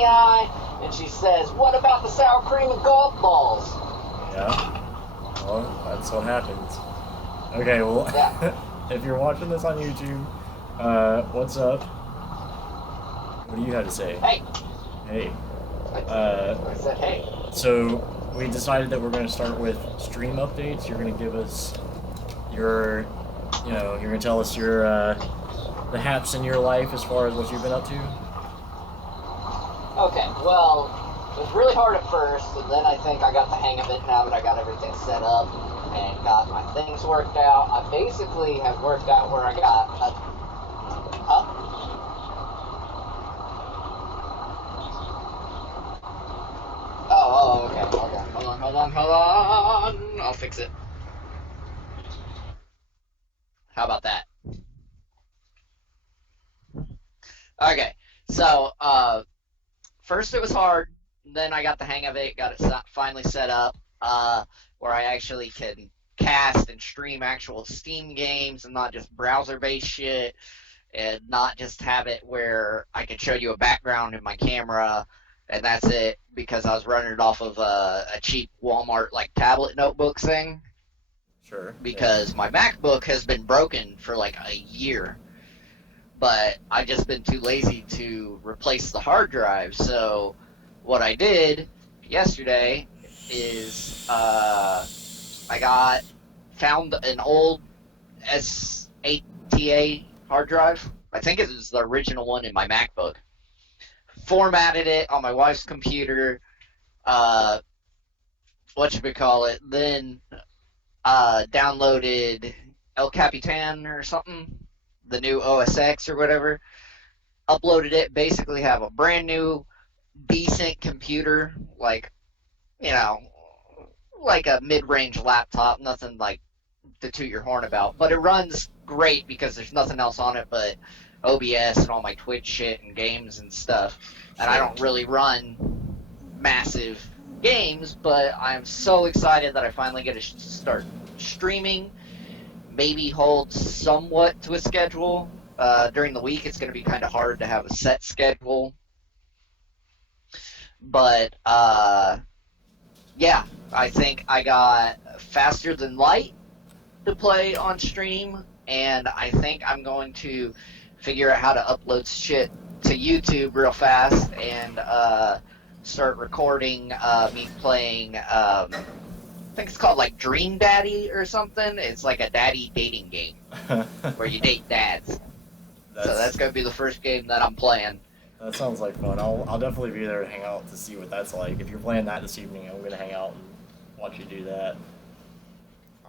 the eye, and she says, "What about the sour cream and golf balls?" Yeah. Well, that's what happens. Okay, well, Yeah. if you're watching this on YouTube, what's up? What do you have to say? Hey. Hey. I said, hey. So, we decided that we're going to start with stream updates. You're going to give us your, you're going to tell us your, the haps in your life as far as what you've been up to. Okay, well, it was really hard at first, and then I think I got the hang of it now that I got everything set up and got my things worked out. I basically have worked out where I got Oh, okay. Hold on. I'll fix it. How about that? Okay, so, first it was hard, then I got the hang of it, got it finally set up, where I actually can cast and stream actual Steam games and not just browser-based shit, and not just have it where I can show you a background in my camera, and that's it, because I was running it off of a cheap Walmart, tablet notebook thing. Sure. Because my MacBook has been broken for, a year. But I've just been too lazy to replace the hard drive. So what I did yesterday is I found an old SATA hard drive. I think it was the original one in my MacBook. Formatted it on my wife's computer. Then downloaded El Capitan or something, the new OS X or whatever, uploaded it, basically have a brand new, decent computer, like a mid-range laptop, nothing to toot your horn about, but it runs great because there's nothing else on it but OBS and all my Twitch shit and games and stuff, and I don't really run massive games, but I'm so excited that I finally get to start streaming, maybe hold somewhat to a schedule. During the week, it's going to be kind of hard to have a set schedule. But, yeah, I think I got Faster Than Light to play on stream, and I think I'm going to figure out how to upload shit to YouTube real fast and start recording me playing, I think it's called Dream Daddy or something. It's like a daddy dating game where you date dads. So that's going to be the first game that I'm playing. That sounds like fun. I'll definitely be there to hang out to see what that's like. If you're playing that this evening, I'm going to hang out and watch you do that.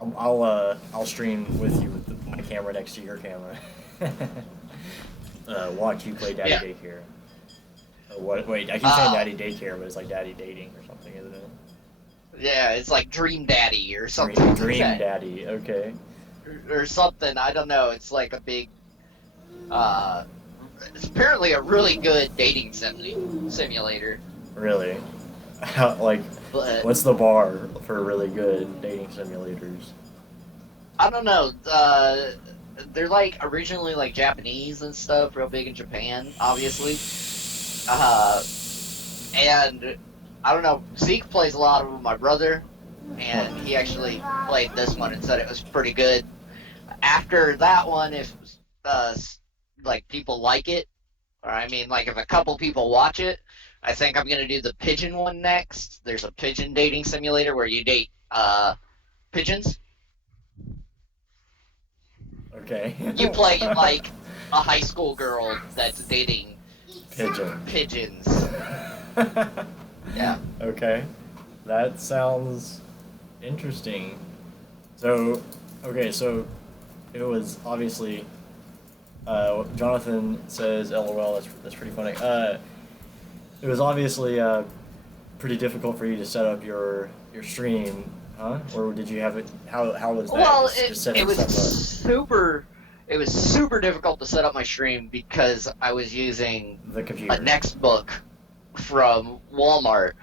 I'll stream with you with my camera next to your camera. Watch you play Daddy Daycare. Wait, I keep saying Daddy Daycare, but it's like Daddy Dating or something, isn't it? Yeah, it's like Dream Daddy or something. Dream Daddy, okay. Or something, I don't know. It's like a big, it's apparently a really good dating simulator. Really? What's the bar for really good dating simulators? I don't know. They're originally Japanese and stuff, real big in Japan, obviously. And I don't know, Zeke plays a lot of them, my brother, and he actually played this one and said it was pretty good. After that one, if people like it, or if a couple people watch it, I think I'm gonna do the pigeon one next. There's a pigeon dating simulator where you date pigeons. Okay. You play a high school girl that's dating pigeons. Yeah. Okay. That sounds interesting. So, it was obviously, Jonathan says, LOL, that's pretty funny. It was obviously, pretty difficult for you to set up your stream, huh? Or did you have it, how was that? Well, it was super difficult to set up my stream because I was using the computer. A Nextbook from Walmart,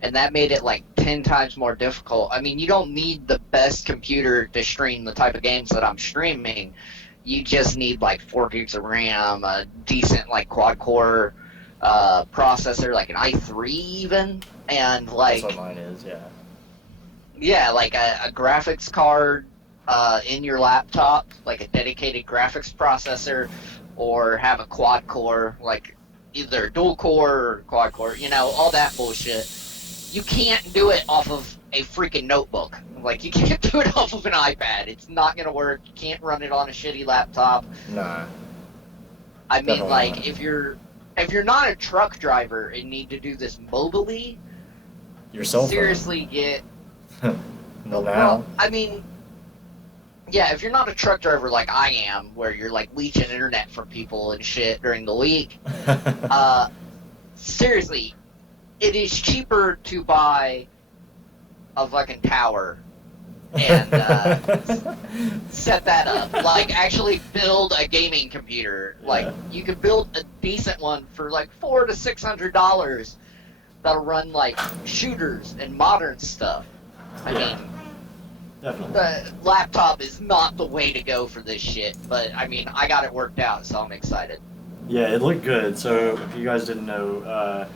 and that made it 10 times more difficult. I mean, you don't need the best computer to stream the type of games that I'm streaming. You just need 4 gigs of RAM, a decent quad core processor, like an i3 even, and That's what like mine is. Yeah. yeah, like a graphics card in your laptop, like a dedicated graphics processor, or have a quad core, like either dual core or quad core, all that bullshit. You can't do it off of a freaking notebook. Like, you can't do it off of an iPad. It's not gonna work. You can't run it on a shitty laptop. Nah. I mean, Definitely like, not. if you're not a truck driver and need to do this mobily, Your cell phone. seriously get. Well, Well, now. I mean, yeah, if you're not a truck driver like I am, where you're like leeching internet from people and shit during the week, seriously, it is cheaper to buy a fucking tower and set that up. Like, actually build a gaming computer. Like, Yeah. you could build a decent one for like $400 to $600 that'll run like shooters and modern stuff. I Yeah. mean, Definitely. the laptop is not the way to go for this shit, but I mean, I got it worked out, so I'm excited. Yeah, it looked good. So if you guys didn't know,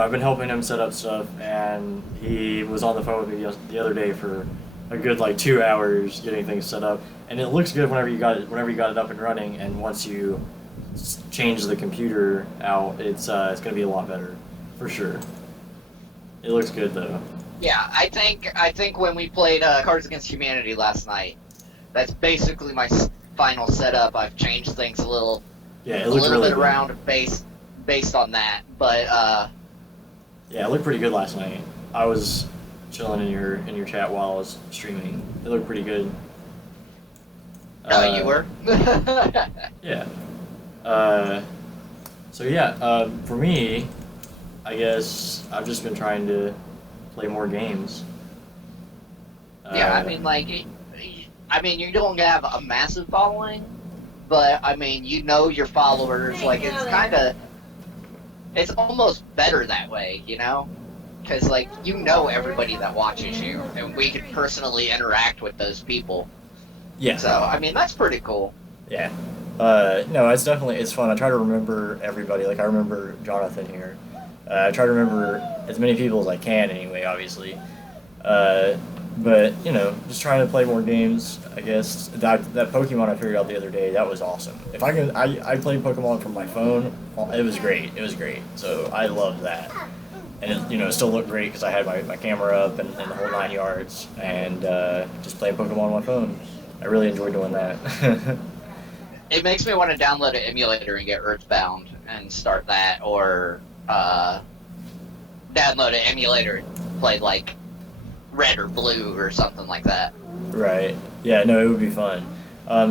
I've been helping him set up stuff, and he was on the phone with me the other day for a good like 2 hours getting things set up, and it looks good whenever you got it up and running, and once you change the computer out, it's gonna be a lot better, for sure. It looks good though. Yeah, I think when we played Cards Against Humanity last night, that's basically my final setup. I've changed things a little, Yeah, it a looked little really bit good. around based on that. But Yeah, it looked pretty good last night. I was chilling in your chat while I was streaming. It looked pretty good. you were. Yeah. So yeah, for me, I guess I've just been trying to play more games. Yeah, I Uh, mean, like, I mean, you don't have a massive following, but I mean, your followers. Like, it's almost better that way, because like everybody that watches you, and we can personally interact with those people. yeah, So I mean, that's pretty cool. yeah. No, it's fun. I try to remember everybody. Like I remember Jonathan here. I try to remember as many people as I can anyway, obviously. Uh, but just trying to play more games. I guess that Pokemon I figured out the other day, that was awesome. If I played Pokemon from my phone. It was great. It was great. So I loved that, and it still looked great because I had my camera up and the whole 9 yards, and just playing Pokemon on my phone. I really enjoyed doing that. It makes me want to download an emulator and get Earthbound and start that, or download an emulator and play like Red or Blue or something like that. Right. Yeah, no, it would be fun.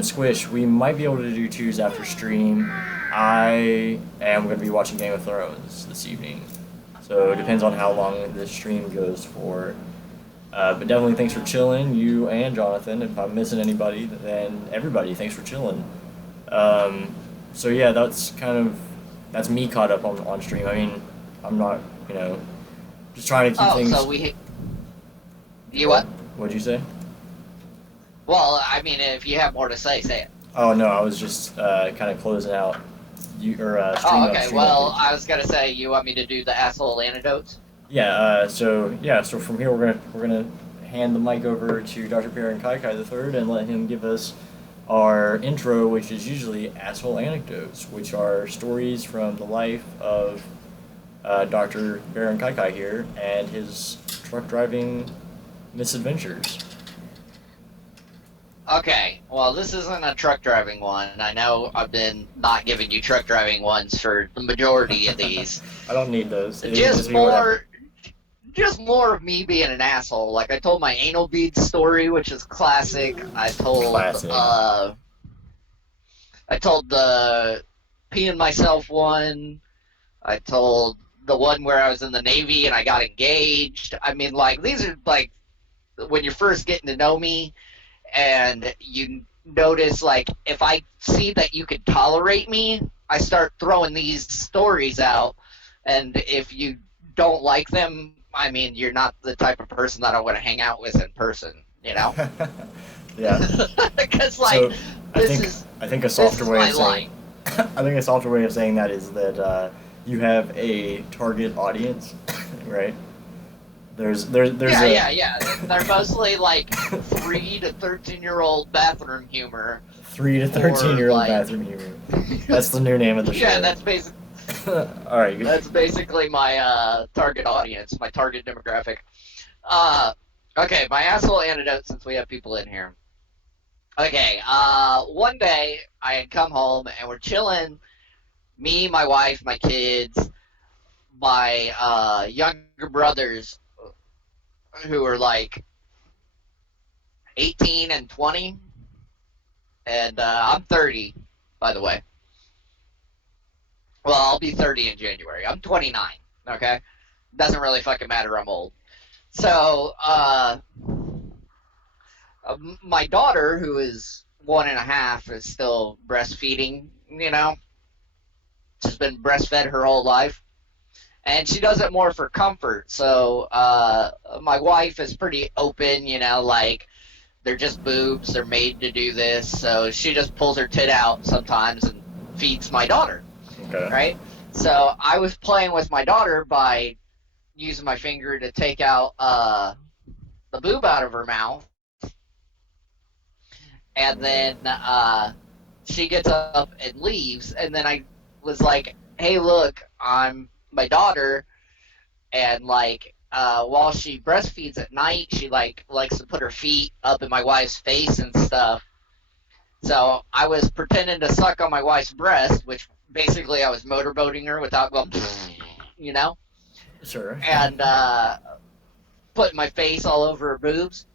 Squish, we might be able to do twos after stream. I am going to be watching Game of Thrones this evening. So it depends on how long this stream goes for. But definitely thanks for chilling, you and Jonathan. If I'm missing anybody, then everybody, thanks for chilling. So yeah, that's me caught up on stream. I mean, I'm not, just trying to keep Oh, things. so you what? What'd you say? Well, I mean, if you have more to say, say it. Oh no, I was just kind of closing out. Stream Oh, okay. stream Well, updates. I was gonna say, you want me to do the asshole anecdotes? Yeah. So from here we're gonna hand the mic over to Dr. Baron Kaikai III and let him give us our intro, which is usually asshole anecdotes, which are stories from the life of Dr. Baron Kaikai here and his truck driving misadventures. Okay. Well, this isn't a truck driving one. I know I've been not giving you truck driving ones for the majority of these. I don't need those. It can Just be whatever. more of me being an asshole. Like, I told my anal beads story, which is classic. Classic. I told the peeing myself one. I told the one where I was in the Navy and I got engaged. I mean, like, these are like when you're first getting to know me, and you notice, like, if I see that you could tolerate me, I start throwing these stories out. And if you don't like them, I mean, you're not the type of person that I want to hang out with in person, Yeah. Because, So like, I this think is I think a this softer is way my of saying life. I think a softer way of saying that is that you have a target audience, right? There's Yeah, a yeah, yeah. They're mostly like 3 to 13-year-old bathroom humor, 3 to 13 or year old like, bathroom humor. That's the new name of the yeah, show. that's basic. All right, good. That's basically my target audience, my target demographic. Uh, okay, my asshole antidote since we have people in here. Okay, one day I had come home and we're chilling, me, my wife, my kids, my younger brothers who are like 18 and 20, and I'm 30, by the way. Well, I'll be 30 in January. I'm 29, okay? Doesn't really fucking matter, I'm old. So, my daughter, who is 1.5, is still breastfeeding, she's been breastfed her whole life. And she does it more for comfort. So, my wife is pretty open, like, they're just boobs, they're made to do this. So she just pulls her tit out sometimes and feeds my daughter, Okay. right? So I was playing with my daughter by using my finger to take out the boob out of her mouth. And then she gets up and leaves. And then I was like, hey, look, I'm my daughter. And like, while she breastfeeds at night, she like likes to put her feet up in my wife's face and stuff. So I was pretending to suck on my wife's breast, which basically I was motorboating her without going, you know, Sure. and putting my face all over her boobs.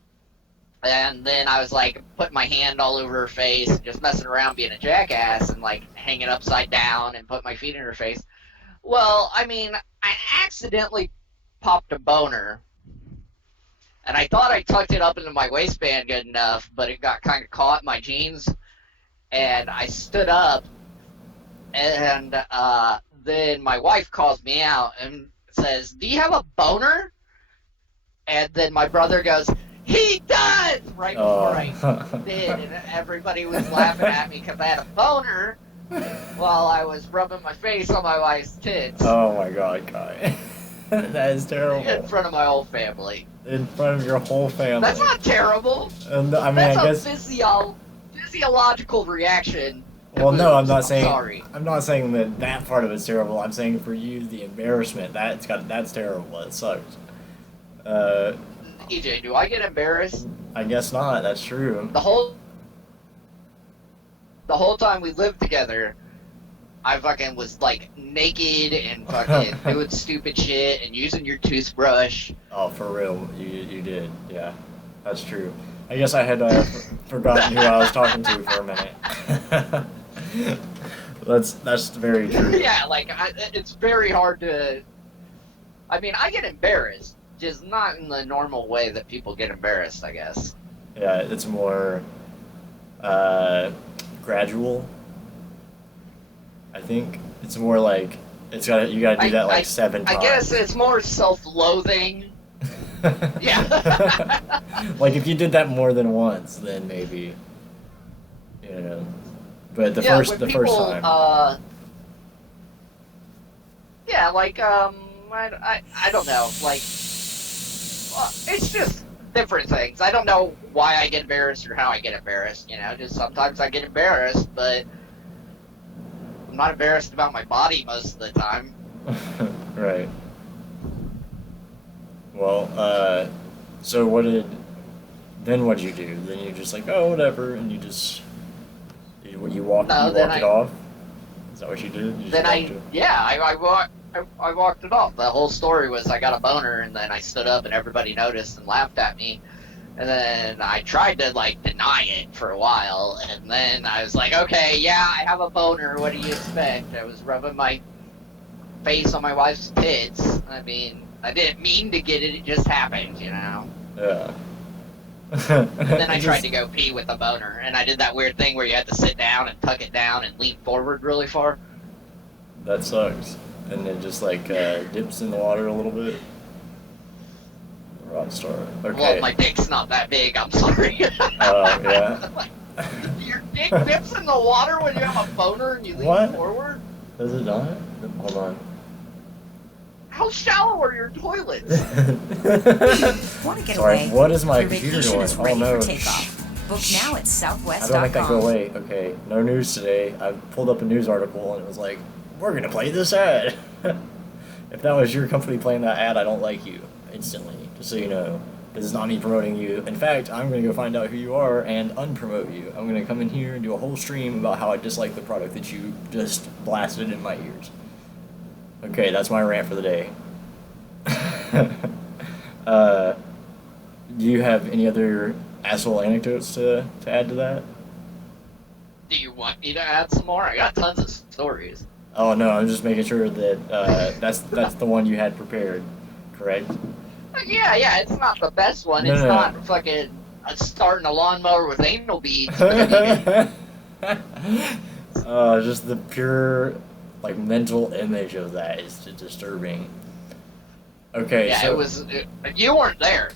And then I was like putting my hand all over her face and just messing around being a jackass and like hanging upside down and put my feet in her face. Well, I mean, I accidentally popped a boner, and I thought I tucked it up into my waistband good enough, but it got kind of caught in my jeans, and I stood up, and then my wife calls me out and says, do you have a boner? And then my brother goes, he does! Right before I did, and everybody was laughing at me because I had a boner while I was rubbing my face on my wife's tits. Oh my god, Kai. That is terrible. In front of my whole family. In front of your whole family. That's not terrible. And I mean, That's I guess. physiological reaction. Well, no, I'm boobs. not saying. Sorry. I'm not saying that part of it's terrible. I'm saying for you, the embarrassment. That's terrible. It sucks. EJ, do I get embarrassed? I guess not. That's true. The whole time we lived together, I fucking was like naked and fucking doing stupid shit and using your toothbrush. Oh, for real, you did. Yeah, that's true. I guess I had forgotten who I was talking to for a minute. That's very true. Yeah, like it's very hard to. I mean, I get embarrassed, just not in the normal way that people get embarrassed, I guess. Yeah, it's more gradual. I think it's more like you gotta do that like 7 times. I guess it's more self-loathing. Yeah. Like if you did that more than once, then maybe, you know. But the first time. Yeah, like I don't know, like it's just different things. I don't know why I get embarrassed or how I get embarrassed. Just sometimes I get embarrassed, but I'm not embarrassed about my body most of the time. Right. Well, so then what did you do? Then you just like, oh, whatever, and you walked it off? Is that what you did? I walked it off. The whole story was I got a boner, and then I stood up, and everybody noticed and laughed at me. And then I tried to, like, deny it for a while, and then I was like, okay, yeah, I have a boner, what do you expect? I was rubbing my face on my wife's tits. I mean, I didn't mean to get it, it just happened, Yeah. And then I tried to go pee with a boner, and I did that weird thing where you had to sit down and tuck it down and lean forward really far. That sucks. And it just, like, dips in the water a little bit. Rockstar. Okay. Well, my dick's not that big, I'm sorry. Oh, yeah. You're dick dips in the water when you have a boner and you lean forward? Does it not? Hold on. How shallow are your toilets? Want to get Sorry, away? what is my Your computer vacation doing? is Oh ready no. for takeoff. Book now at How do I make that go southwest.com. away? Okay, no news today. I pulled up a news article and it was like, we're gonna play this ad. If that was your company playing that ad, I don't like you instantly, just so you know. This is not me promoting you. In fact, I'm gonna go find out who you are and unpromote you. I'm gonna come in here and do a whole stream about how I dislike the product that you just blasted in my ears. Okay, that's my rant for the day. Do you have any other asshole anecdotes to add to that? Do you want me to add some more? I got tons of stories. Oh no, I'm just making sure that that's the one you had prepared, correct? Yeah, it's not the best one. No, It's no. not fucking starting a lawnmower with anal beads. Just the pure, like, mental image of that is just disturbing. Okay, Yeah, so... it was. You weren't there.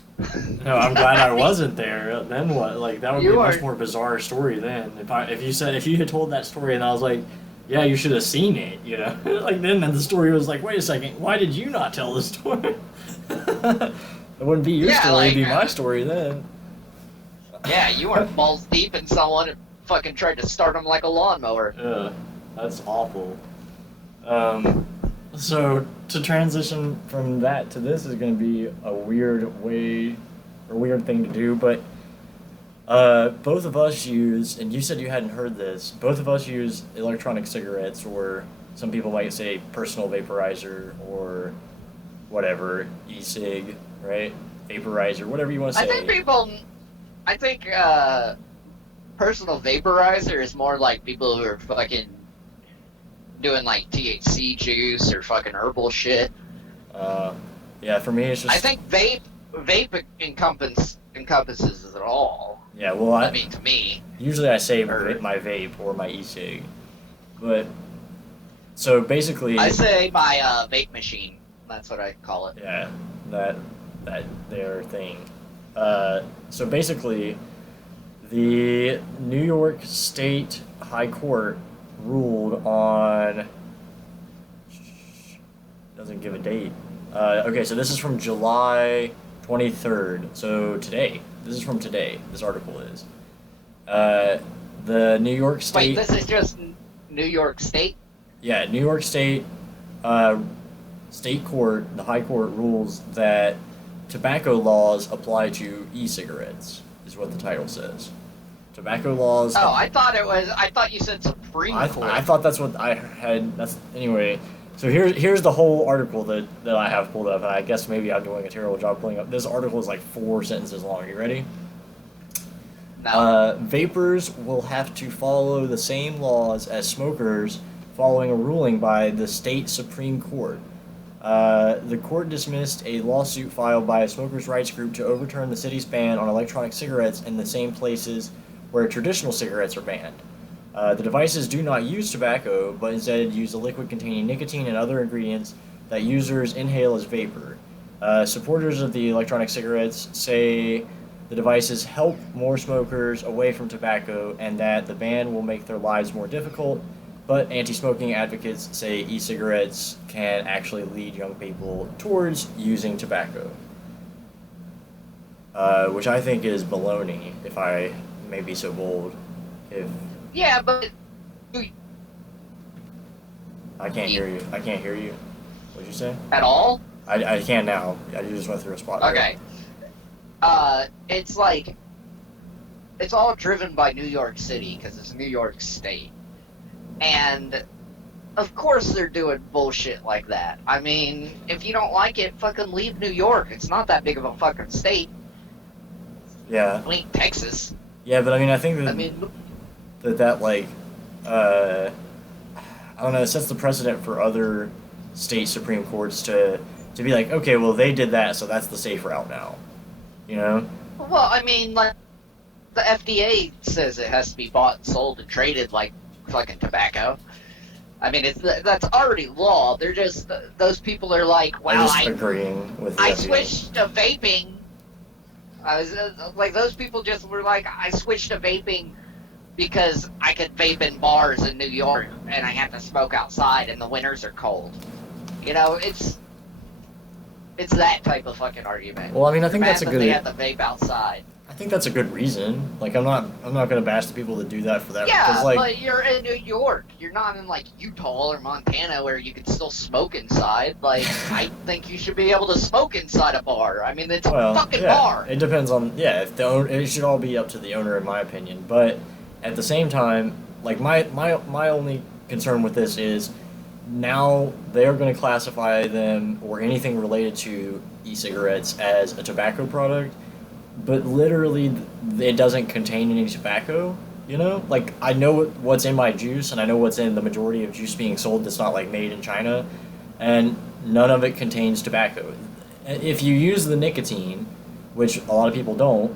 No, I'm glad I wasn't there. Then what? Like, that would be a You much are- more bizarre story then. If you had told that story and I was like, yeah, you should have seen it, you know? Like, then the story was like, wait a second, why did you not tell the story? It wouldn't be your Yeah, story, like, it'd be my story then. Yeah, you weren't balls deep in someone and fucking tried to start them like a lawnmower. Ugh, that's awful. So to transition from that to this is going to be a weird thing to do, but both of us use, and you said you hadn't heard this, both of us use electronic cigarettes, or some people might say personal vaporizer, or whatever, e-cig, right? Vaporizer, whatever you want to say. I think personal vaporizer is more like people who are fucking doing like THC juice or fucking herbal shit. Yeah, for me it's just... I think vape encompasses it all. Yeah, well, I mean, to me. Usually I say my vape or my e-cig, but so basically I say my vape machine. That's what I call it. yeah, that their thing. So basically, the New York State High Court ruled on... doesn't give a date. Okay, so this is from July 23rd, so today. This is from today, this article is. The New York State... Wait, this is just New York State? Yeah, New York State State Court, the High Court rules that tobacco laws apply to e-cigarettes, is what the title says. Tobacco laws... Oh, I thought you said Supreme Court. I thought that's what I had... Anyway, so here's the whole article that I have pulled up, and I guess maybe I'm doing a terrible job pulling up. This article is like 4 sentences long. Are you ready? No. Vapors will have to follow the same laws as smokers following a ruling by the state Supreme Court. The court dismissed a lawsuit filed by a smokers' rights group to overturn the city's ban on electronic cigarettes in the same places where traditional cigarettes are banned. The devices do not use tobacco, but instead use a liquid containing nicotine and other ingredients that users inhale as vapor. Supporters of the electronic cigarettes say the devices help more smokers away from tobacco and that the ban will make their lives more difficult, but anti-smoking advocates say e-cigarettes can actually lead young people towards using tobacco. Which I think is baloney, if I may be so bold. Yeah, but... I can't hear you. What'd you say? At all? I can now. I just went through a spot. Okay. It's like... It's all driven by New York City, because it's New York State. And... Of course they're doing bullshit like that. I mean, if you don't like it, fucking leave New York. It's not that big of a fucking state. Yeah. It ain't Texas. Yeah, but I mean, I think that... I mean... that like, I don't know, it sets the precedent for other state Supreme Courts to be like, okay, well, they did that, so that's the safe route now. You know? Well, I mean, like, the FDA says it has to be bought, sold, and traded like fucking tobacco. I mean, that's already law. They're just, those people are like, well, agreeing with the I FDA. switched to vaping. I was, like, those people just were like, I switched to vaping because I could vape in bars in New York and I have to smoke outside and the winters are cold. You know, it's that type of fucking argument. Well, I mean, I think You're that's a mad good. that they have to vape outside. I think that's a good reason. Like, I'm not gonna bash the people that do that for that. Yeah, 'cause, like, but you're in New York. You're not in like Utah or Montana where you can still smoke inside. Like, I think you should be able to smoke inside a bar. I mean, it's a fucking bar. It depends on if the owner, it should all be up to the owner in my opinion. But at the same time, like my only concern with this is now they're going to classify them or anything related to e-cigarettes as a tobacco product, but literally it doesn't contain any tobacco. You know, like I know what's in my juice, and I know what's in the majority of juice being sold that's not like made in China, and none of it contains tobacco. If you use the nicotine, which a lot of people don't,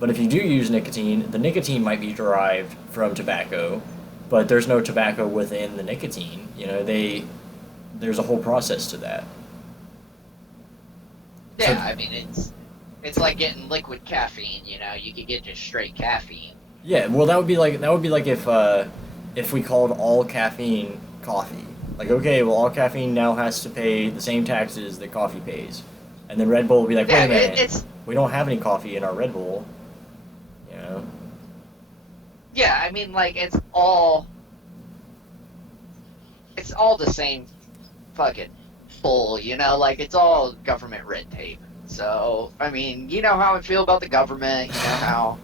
but if you do use nicotine, the nicotine might be derived from tobacco, but there's no tobacco within the nicotine. You know, there's a whole process to that. Yeah, So- I mean, it's like getting liquid caffeine. You know, you could get just straight caffeine. Yeah, well, that would be like if we called all caffeine coffee. Like, okay, well, all caffeine now has to pay the same taxes that coffee pays, and then Red Bull would be like, wait Yeah, a minute, it's we don't have any coffee in our Red Bull. You know? yeah. I mean, like it's all the same fucking bull. You know, like it's all government red tape. So I mean, you know how I feel about the government. You know how.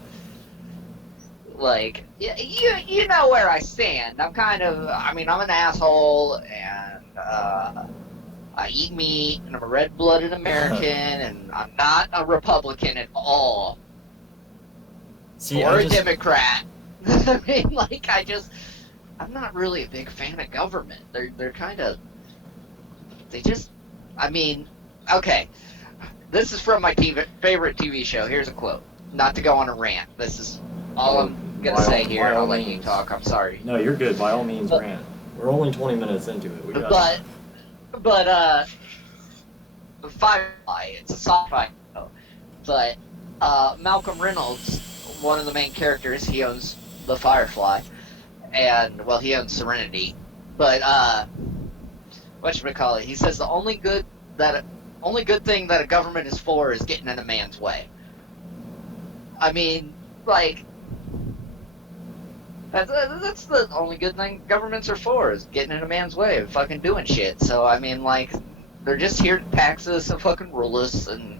Like, you know where I stand. I'm kind of, I mean, I'm an asshole, and I eat meat, and I'm a red-blooded American, and I'm not a Republican at all, See, or I a just, Democrat. I mean, like, I'm not really a big fan of government. They're kind of, I mean, okay, this is from my favorite TV show. Here's a quote. Not to go on a rant. This is all I'm gonna say here. by all I'll let you means. talk. I'm sorry. No, you're good. By all means, But- rant. We're only 20 minutes into it. We got But Firefly, it's a sci-fi show. But Malcolm Reynolds, one of the main characters, he owns the Firefly, and well, he owns Serenity. But whatchamacallit, he says the only good thing that a government is for is getting in a man's way. I mean, like. That's the only good thing governments are for, is getting in a man's way of fucking doing shit. So, I mean, like, they're just here to tax us and fucking rule us, and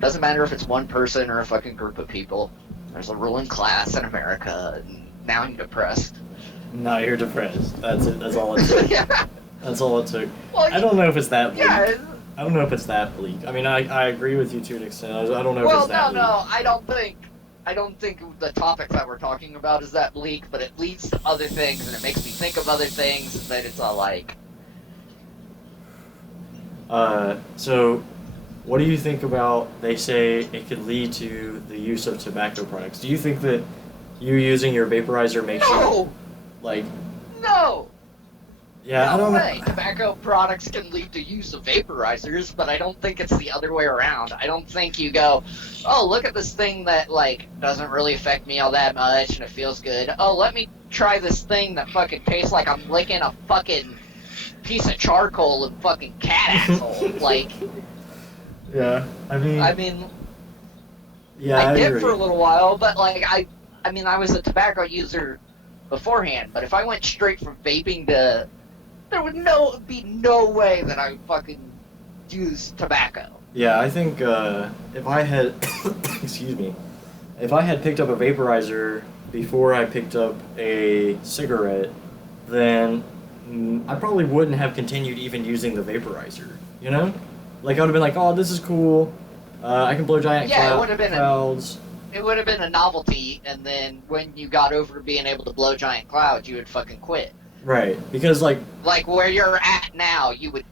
doesn't matter if it's one person or a fucking group of people. There's a ruling class in America, and now I'm depressed. No, you're depressed. That's it. That's all it took. Yeah. That's all it took. Well, I don't know if it's that bleak. Yeah. I don't know if it's that bleak. I mean, I agree with you to an extent. I don't know if Well, it's that bleak. no, I don't think the topic that we're talking about is that bleak, but it leads to other things, and it makes me think of other things, and then it's all like... So, what do you think about, they say it could lead to the use of tobacco products? Do you think that you using your vaporizer makes you, No! like, No! yeah, I No don't way. know. Tobacco products can lead to use of vaporizers, but I don't think it's the other way around. I don't think you go, oh, look at this thing that, like, doesn't really affect me all that much and it feels good. Oh, let me try this thing that fucking tastes like I'm licking a fucking piece of charcoal and fucking cat asshole. Like, Yeah, I mean, yeah, I did agree. for a little while, but, like, I mean, I was a tobacco user beforehand, but if I went straight from vaping to... There would be no way that I would fucking use tobacco. Yeah, I think if I had, excuse me, if I had picked up a vaporizer before I picked up a cigarette, then I probably wouldn't have continued even using the vaporizer. You know, like I would have been like, oh, this is cool. I can blow giant Yeah, it would have been clouds. It would have been a novelty, and then when you got over to being able to blow giant clouds, you would fucking quit. Right, because like Like where you're at now, you would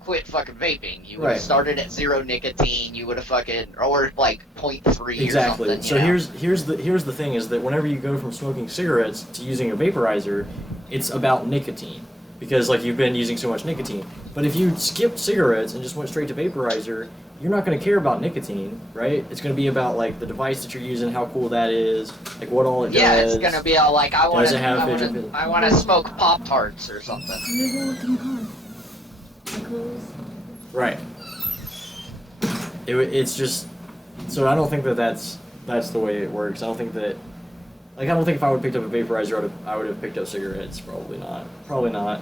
quit fucking vaping. You would have Right. started at 0 nicotine. You would have fucking, or like 0.3 exactly. or something. So you know? here's the thing is that whenever you go from smoking cigarettes to using a vaporizer, it's about nicotine because like you've been using so much nicotine. But if you skipped cigarettes and just went straight to vaporizer, you're not going to care about nicotine, right? It's going to be about like the device that you're using, how cool that is, like what all it Yeah, does. it's gonna be all like I want Does it have visual- to I want to smoke Pop-Tarts or something. Right. It's just so I don't think that's the way it works. I don't think that I don't think if I would have picked up a vaporizer, I would have picked up cigarettes. Probably not. Probably not.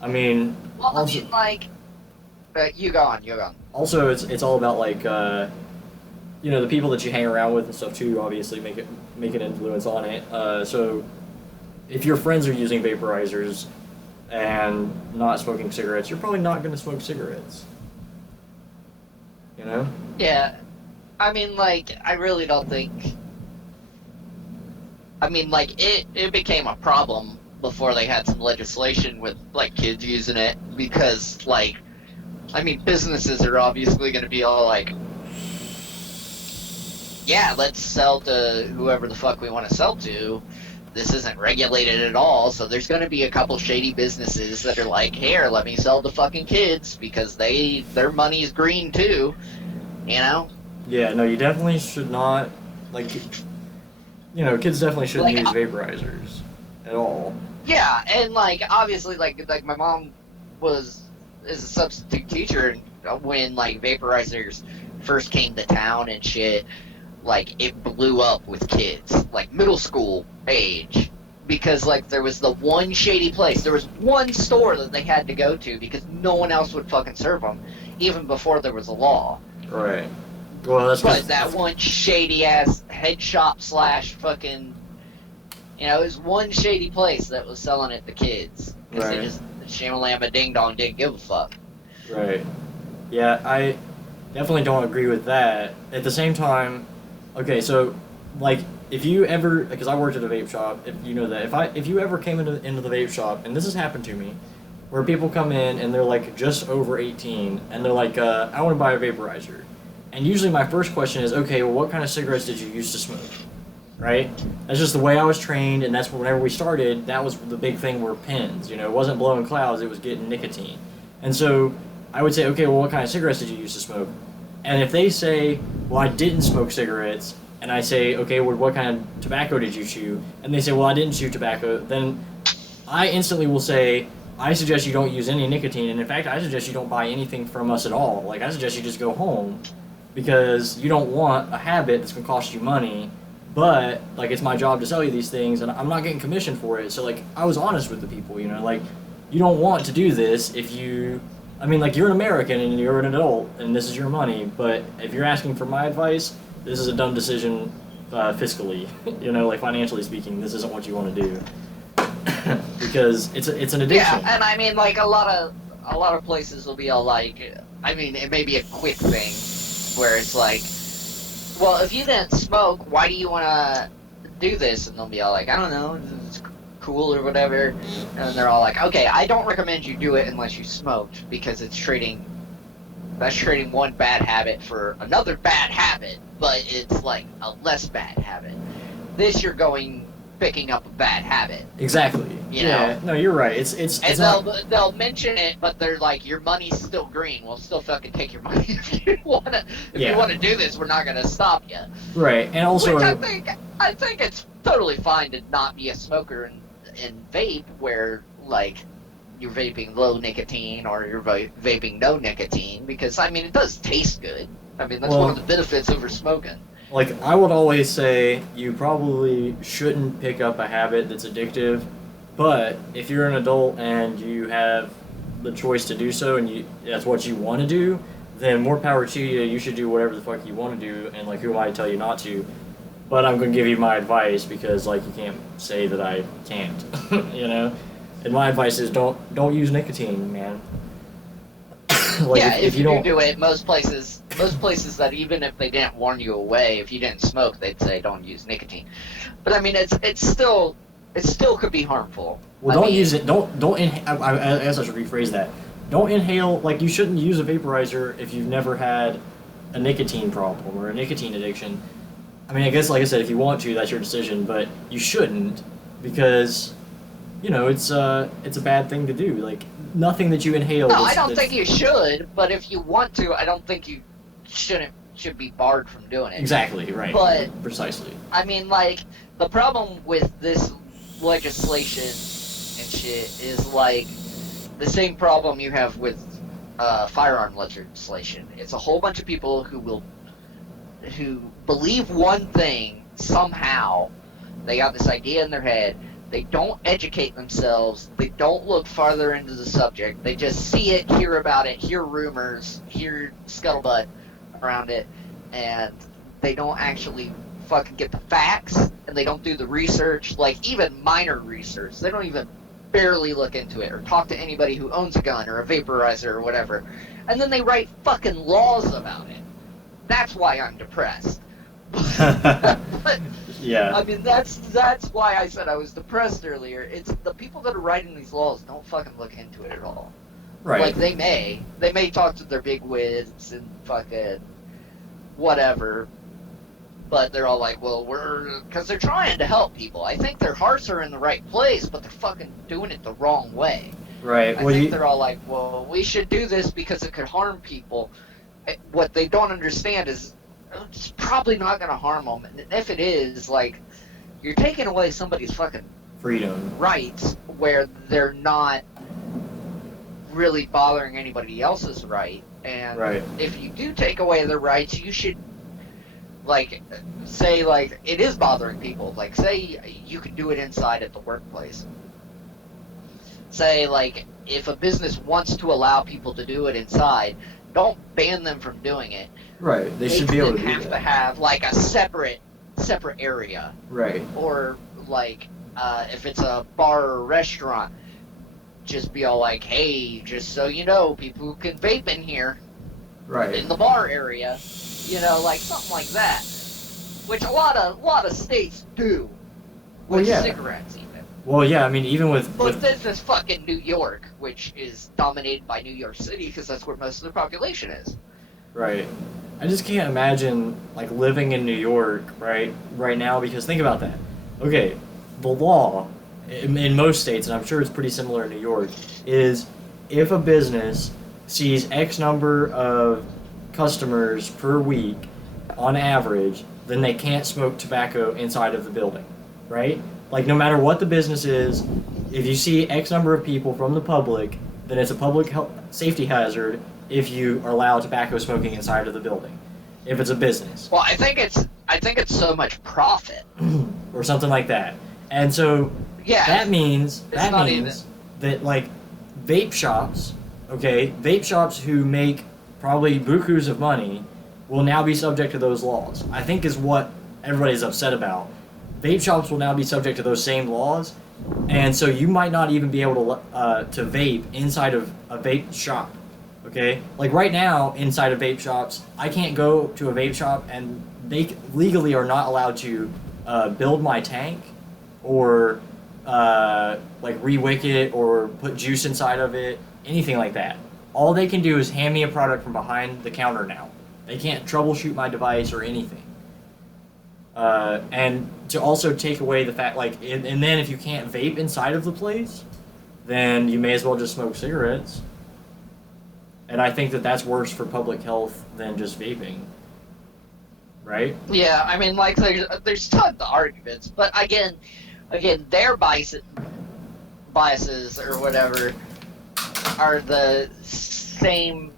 I mean, Well, also, I mean, like, you go on. also it's all about like you know, the people that you hang around with and stuff too. Obviously, make an influence on it. So if your friends are using vaporizers and not smoking cigarettes, you're probably not going to smoke cigarettes. You know? Yeah, I mean, like, I really don't think. I mean, like, it became a problem before they had some legislation with, like, kids using it because, like, I mean, businesses are obviously going to be all like, yeah, let's sell to whoever the fuck we want to sell to. This isn't regulated at all, so there's going to be a couple shady businesses that are like, here, let me sell to fucking kids because their money's green too, you know? Yeah, no, you definitely should not, like, you know, kids definitely shouldn't Like, use vaporizers at all. Yeah, and like obviously, like my mom is a substitute teacher, and when like vaporizers first came to town and shit, like it blew up with kids, like middle school age, because like there was the one shady place, there was one store that they had to go to because no one else would fucking serve them, even before there was a law. Right. Well, that's But that one shady ass head shop slash fucking, you know, it was one shady place that was selling it to kids. Because they Right. just, Shamalama Ding Dong didn't give a fuck. Right. Yeah, I definitely don't agree with that. At the same time, okay, so like if you ever, because I worked at a vape shop, if you know that, if you ever came into the vape shop, and this has happened to me, where people come in and they're like just over 18, and they're like, I want to buy a vaporizer, and usually my first question is, okay, well, what kind of cigarettes did you used to smoke? Right? That's just the way I was trained, and that's whenever we started, that was the big thing were pens. You know, it wasn't blowing clouds, it was getting nicotine. And so I would say, okay, well, what kind of cigarettes did you used to smoke? And if they say, well, I didn't smoke cigarettes, and I say, okay, well, what kind of tobacco did you chew? And they say, well, I didn't chew tobacco, then I instantly will say, I suggest you don't use any nicotine, and in fact, I suggest you don't buy anything from us at all. Like, I suggest you just go home, because you don't want a habit that's going to cost you money, but, like, it's my job to sell you these things, and I'm not getting commission for it. So, like, I was honest with the people, you know, like, you don't want to do this if you, I mean, like, you're an American and you're an adult, and this is your money, but if you're asking for my advice, this is a dumb decision fiscally, you know, like, financially speaking, this isn't what you want to do. Because it's an addiction. Yeah, and I mean, like, a lot of places will be all like, I mean, it may be a quick thing, where it's like, well, if you didn't smoke, why do you want to do this? And they'll be all like, I don't know, it's cool or whatever. And they're all like, okay, I don't recommend you do it unless you smoked, because that's trading one bad habit for another bad habit, but it's like a less bad habit. This you're picking up a bad habit. Exactly. You yeah. know? No, you're right. It's And not... they'll mention it, but they're like, your money's still green. We'll still fucking take your money if you wanna. If you wanna do this, we're not gonna stop you. Right, and also, which I think it's totally fine to not be a smoker and vape, where like you're vaping low nicotine or you're vaping no nicotine, because I mean it does taste good. I mean that's one of the benefits over smoking. Like, I would always say you probably shouldn't pick up a habit that's addictive, but if you're an adult and you have the choice to do so and that's what you want to do, then more power to you. You should do whatever the fuck you want to do, and like, who am I to tell you not to? But I'm going to give you my advice, because like, you can't say that I can't, you know? And my advice is don't use nicotine, man. Like, yeah, if you don't do it, most places that even if they didn't warn you away, if you didn't smoke, they'd say don't use nicotine. But I mean, it still could be harmful. Well, don't use it. Don't inhale. I guess I should rephrase that. Don't inhale. Like, you shouldn't use a vaporizer if you've never had a nicotine problem or a nicotine addiction. I mean, I guess, like I said, if you want to, that's your decision, but you shouldn't, because, you know, it's a bad thing to do. Like, nothing that you inhale. No, I don't think you should. But if you want to, I don't think you should be barred from doing it. Exactly, right. But precisely. I mean, like, the problem with this legislation and shit is like the same problem you have with firearm legislation. It's a whole bunch of people who believe one thing somehow. They got this idea in their head. They don't educate themselves. They don't look farther into the subject. They just see it, hear about it, hear rumors, hear scuttlebutt around it, and they don't actually fucking get the facts, and they don't do the research, like even minor research. They don't even barely look into it or talk to anybody who owns a gun or a vaporizer or whatever. And then they write fucking laws about it. That's why I'm depressed. But, Yeah. I mean, that's why I said I was depressed earlier. It's the people that are writing these laws don't fucking look into it at all. Right. Like, they may talk to their big wigs and fucking whatever, but they're all like, well, because they're trying to help people. I think their hearts are in the right place, but they're fucking doing it the wrong way. Right. I think they're all like, well, we should do this because it could harm people. What they don't understand is it's probably not going to harm them. And if it is, like, you're taking away somebody's fucking freedom rights where they're not really bothering anybody else's right. And Right. if you do take away their rights, you should, like, say, like, it is bothering people. Like, say you could do it inside at the workplace. Say, like, if a business wants to allow people to do it inside, don't ban them from doing it. Right. They should be able to do have that. to have, like, a separate area. Right. Or, like, if it's a bar or restaurant, just be all like, hey, just so you know, people who can vape in here, Right. in the bar area, you know, like something like that, which a lot of states do Well, with yeah. cigarettes even. Well, yeah. I mean, even with But this is fucking New York, which is dominated by New York City because that's where most of the population is. Right. I just can't imagine like living in New York right now because think about that. Okay, the law in most states, and I'm sure it's pretty similar in New York, is if a business sees X number of customers per week on average, then they can't smoke tobacco inside of the building, right? Like no matter what the business is, if you see X number of people from the public, then it's a public health safety hazard if you allow tobacco smoking inside of the building. If it's a business. Well, I think it's so much profit. Or something like that. And so Yeah. that means even. that like vape shops who make probably bukus of money will now be subject to those laws. I think is what everybody's upset about. Vape shops will now be subject to those same laws, and so you might not even be able to vape inside of a vape shop. Okay, like right now inside of vape shops, I can't go to a vape shop and they legally are not allowed to build my tank or like re-wick it or put juice inside of it, anything like that. All they can do is hand me a product from behind the counter now. They can't troubleshoot my device or anything. And to also take away the fact, like, and then if you can't vape inside of the place, then you may as well just smoke cigarettes. And I think that that's worse for public health than just vaping. Right? Yeah, I mean, like, there's tons of arguments, but again, their biases or whatever are the same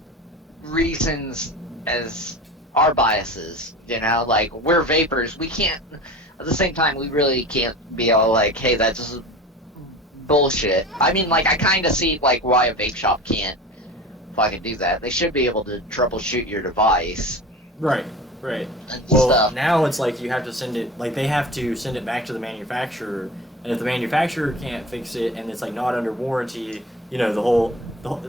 reasons as our biases, you know? Like, we're vapors, we can't, at the same time, we really can't be all like, hey, that's just bullshit. I mean, like, I kind of see, like, why a vape shop can't fucking do that. They should be able to troubleshoot your device. Right. And Well, stuff. now it's like you have to send it, like they have to send it back to the manufacturer, and if the manufacturer can't fix it and it's like not under warranty, you know, the whole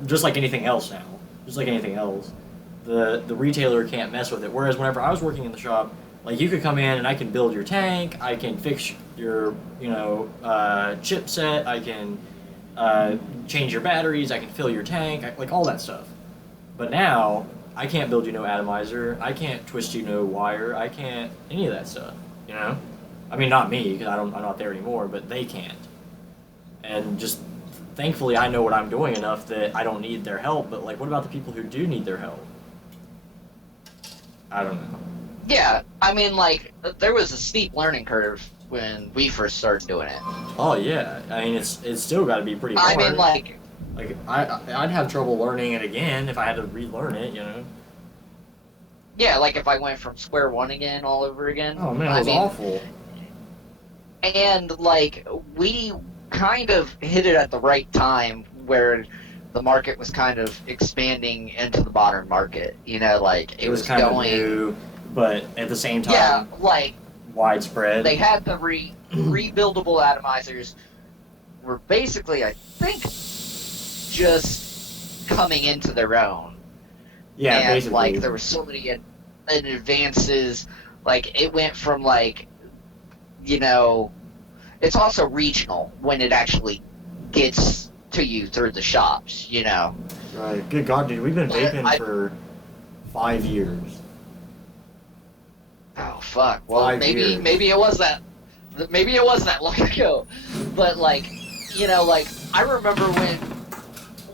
just like anything else now, the retailer can't mess with it. Whereas whenever I was working in the shop, like you could come in and I can build your tank, I can fix your, chipset, I can change your batteries, I can fill your tank, like all that stuff. But now I can't build you no atomizer, I can't twist you no wire, I can't any of that stuff, you know? I mean, not me, because I'm not there anymore, but they can't. And just, thankfully, I know what I'm doing enough that I don't need their help, but, like, what about the people who do need their help? I don't know. Yeah, I mean, like, there was a steep learning curve when we first started doing it. Oh yeah, I mean it's still got to be pretty hard. I mean, like, I'd have trouble learning it again if I had to relearn it, you know. yeah, like if I went from square one again all over again. Oh man, it I was mean, awful. And, like, we kind of hit it at the right time where the market was kind of expanding into the modern market. You know, like, it was kind going. of new, but at the same time, Yeah, like, widespread. they had the rebuildable atomizers were basically, I think, just coming into their own. Yeah, and, basically. Like, there were so many advances. Like, it went from, like, you know, it's also regional when it actually gets to you through the shops, you know. Right. Good God, dude, we've been vaping for 5 years. Oh fuck. Well, 5 maybe years. maybe it was that long ago. But, like, you know, like, I remember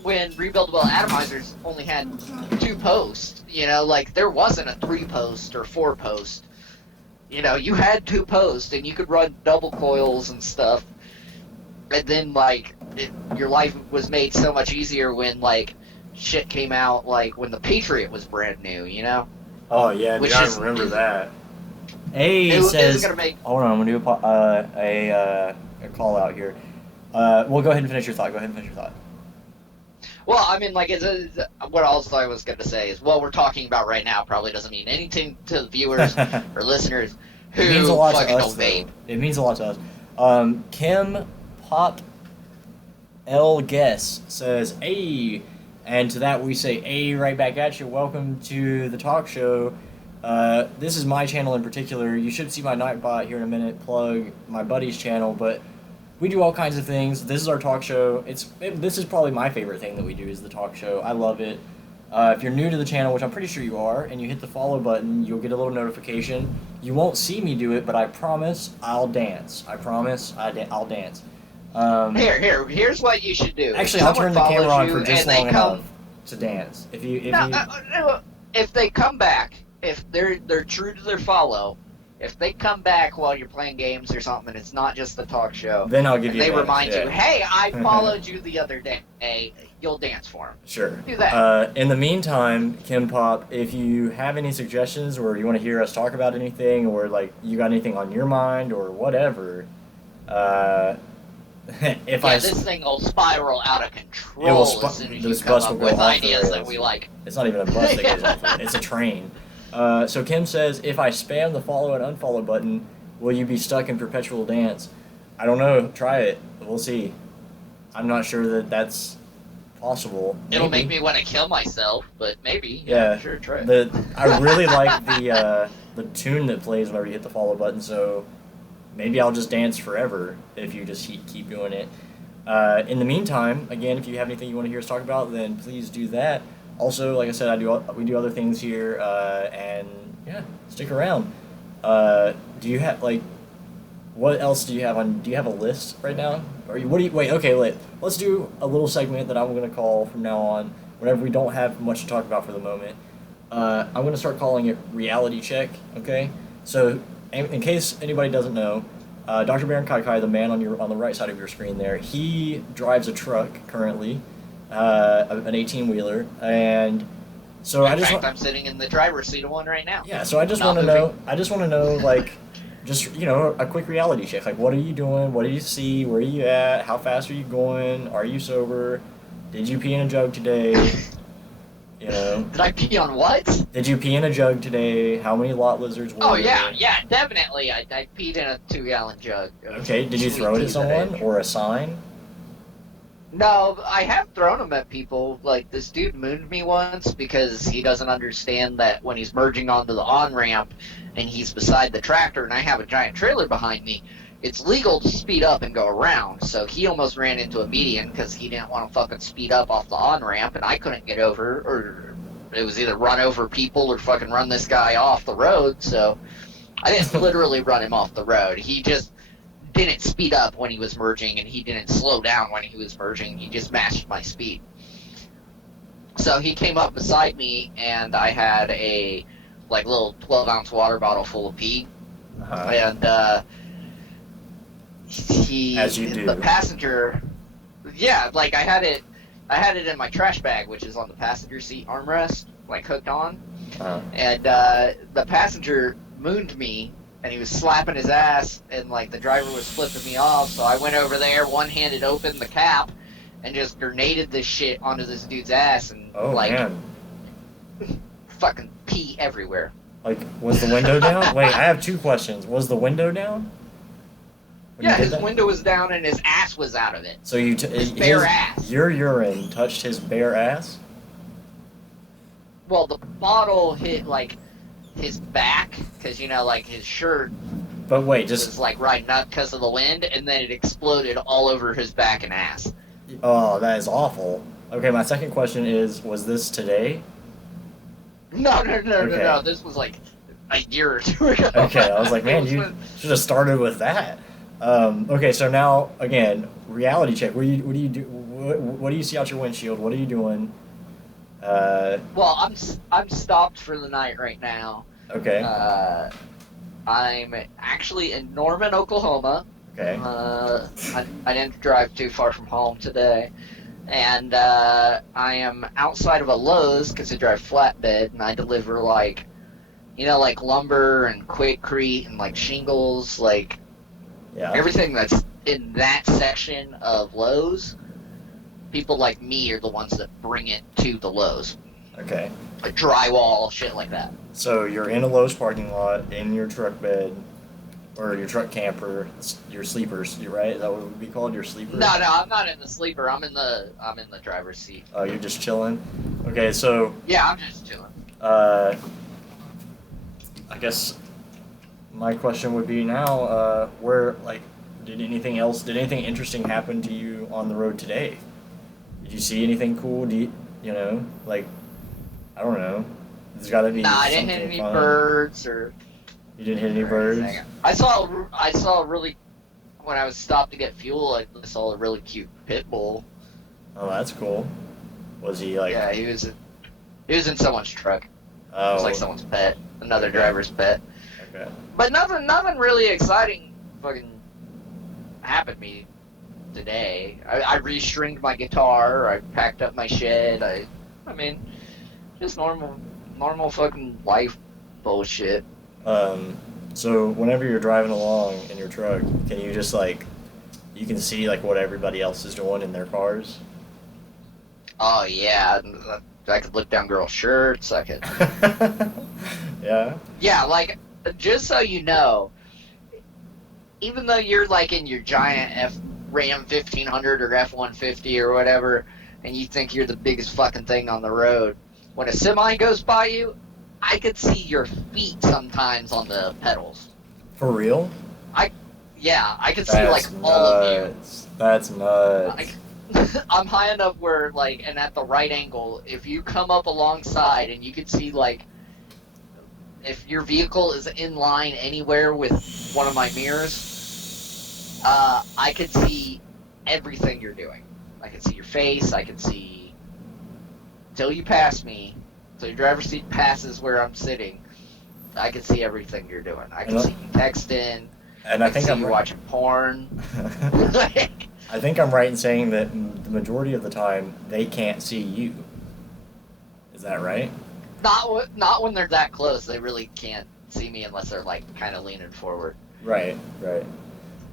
when rebuildable atomizers only had 2 posts. You know, like, there wasn't a 3 post or 4 post. You know, you had 2 posts, and you could run double coils and stuff. And then, like, your life was made so much easier when, like, shit came out, like, when the Patriot was brand new, you know? Oh yeah, dude, Which I is- remember that. A It says, was gonna make... hold on, I'm gonna do a call out here. Well, go ahead and finish your thought. Well, I mean, like, what else I was gonna say is, what we're talking about right now probably doesn't mean anything to the viewers or listeners who It means a lot to fucking us, don't vape. though. It means a lot to us. Kim Pop L Guess says, "Hey," and to that we say, "Hey," right back at you. Welcome to the talk show. This is my channel in particular. You should see my Nightbot here in a minute. Plug my buddy's channel, but we do all kinds of things. This is our talk show. This is probably my favorite thing that we do is the talk show. I love it. If you're new to the channel, which I'm pretty sure you are, and you hit the follow button, you'll get a little notification. You won't see me do it, but I promise I'll dance. I promise I'll dance. Here's what you should do. Actually, I'll turn the Someone camera on follows for you just and they long come- enough to dance. If they come back, if they're true to their follow, if they come back while you're playing games or something, and it's not just the talk show, Then I'll give and you. they advantage, remind yeah. you, hey, I followed you the other day, you'll dance for them. Sure. Do that. In the meantime, Kim Pop, if you have any suggestions or you want to hear us talk about anything or like you got anything on your mind or whatever, This thing will spiral out of control It will as soon as this you come bus up will go with off the ideas that rails. we like. It's not even a bus that goes off of it. It's a train. So Kim says, if I spam the follow and unfollow button, will you be stuck in perpetual dance? I don't know. Try it. We'll see. I'm not sure that that's possible. It'll Maybe. make me want to kill myself, but maybe. Yeah. Sure, try it. I really like the tune that plays whenever you hit the follow button, so maybe I'll just dance forever if you just keep doing it. In the meantime, again, if you have anything you want to hear us talk about, then please do that. Also, like I said, we do other things here, and yeah, stick around. Do you have what else do you have on? Do you have a list right now? Let's do a little segment that I'm going to call from now on. Whenever we don't have much to talk about for the moment, I'm going to start calling it reality check. Okay, so in case anybody doesn't know. Dr. Baron Kaikai, the man on the right side of your screen there, he drives a truck currently, an 18-wheeler, and so I'm sitting in the driver's seat of one right now. Yeah, so I just want to know, like, just, a quick reality check. Like, what are you doing? What do you see? Where are you at? How fast are you going? Are you sober? Did you pee in a jug today? Did I pee on what? Did you pee in a jug today? How many lot lizards were there? Yeah, definitely. I peed in a 2-gallon jug. Okay, did you throw it at someone or a sign? No, I have thrown them at people. Like, this dude mooned me once because he doesn't understand that when he's merging onto the on-ramp and he's beside the tractor and I have a giant trailer behind me, it's legal to speed up and go around. So he almost ran into a median because he didn't want to fucking speed up off the on-ramp and I couldn't get over, or it was either run over people or fucking run this guy off the road. So I didn't literally run him off the road. He just didn't speed up when he was merging and he didn't slow down when he was merging. He just matched my speed. So he came up beside me and I had a like little 12-ounce water bottle full of pee, and As you do. the passenger, yeah, like I had it in my trash bag, which is on the passenger seat armrest, like hooked on, and the passenger mooned me, and he was slapping his ass, and like the driver was flipping me off, so I went over there, one-handed opened the cap, and just grenaded this shit onto this dude's ass, and man. fucking pee everywhere. Like, was the window down? Wait, I have 2 questions. Was the window down? Yeah, his window was down and his ass was out of it. So you his bare ass. Your urine touched his bare ass? Well, the bottle hit like his back because like his shirt. But wait, was like riding up because of the wind, and then it exploded all over his back and ass. Oh, that is awful. Okay, my second question is: was this today? No. This was like a year or 2 ago. Okay, I was like, man, you should have started with that. Okay, so now again, reality check. What do you do? What do you see out your windshield? What are you doing? Well, I'm stopped for the night right now. Okay. I'm actually in Norman, Oklahoma. Okay. I didn't drive too far from home today, and I am outside of a Lowe's because I drive flatbed and I deliver like lumber and quickcrete and like shingles, like. Yeah. Everything that's in that section of Lowe's, people like me are the ones that bring it to the Lowe's. Okay. Like drywall, shit like that. So you're in a Lowe's parking lot, in your truck bed, or your truck camper, your sleepers, you right? Is that what it would be called, your sleeper? No, I'm not in the sleeper. I'm in the driver's seat. Oh, you're just chilling? Okay, so... Yeah, I'm just chilling. I guess... my question would be now, did anything interesting happen to you on the road today? Did you see anything cool? I don't know. There's gotta be I didn't hit any birds or... You didn't hit any birds? I saw a really... When I was stopped to get fuel, I saw a really cute pit bull. Oh, that's cool. Was he like... Yeah, he was in someone's truck. Oh. It was like someone's pet. Another driver's pet. Okay. But nothing really exciting fucking happened to me today. I restringed my guitar. I packed up my shed. I mean, just normal fucking life bullshit. So whenever you're driving along in your truck, can you just you can see what everybody else is doing in their cars? Oh yeah, I could look down girls' shirts. I could. Yeah. Yeah, just so you know, even though you're in your giant Ram 1500 or F-150 or whatever, and you think you're the biggest fucking thing on the road, when a semi goes by you, I could see your feet sometimes on the pedals. For real? I could see all of you. That's nuts. I'm high enough where and at the right angle, if you come up alongside and you could see if your vehicle is in line anywhere with one of my mirrors, I could see everything you're doing. I could see your face. I could see till you pass me, till your driver's seat passes where I'm sitting. I could see everything you're doing. I can see you texting. And I think I'm watching porn. I think I'm right in saying that the majority of the time they can't see you. Is that right? Not when they're that close. They really can't see me unless they're kind of leaning forward. Right.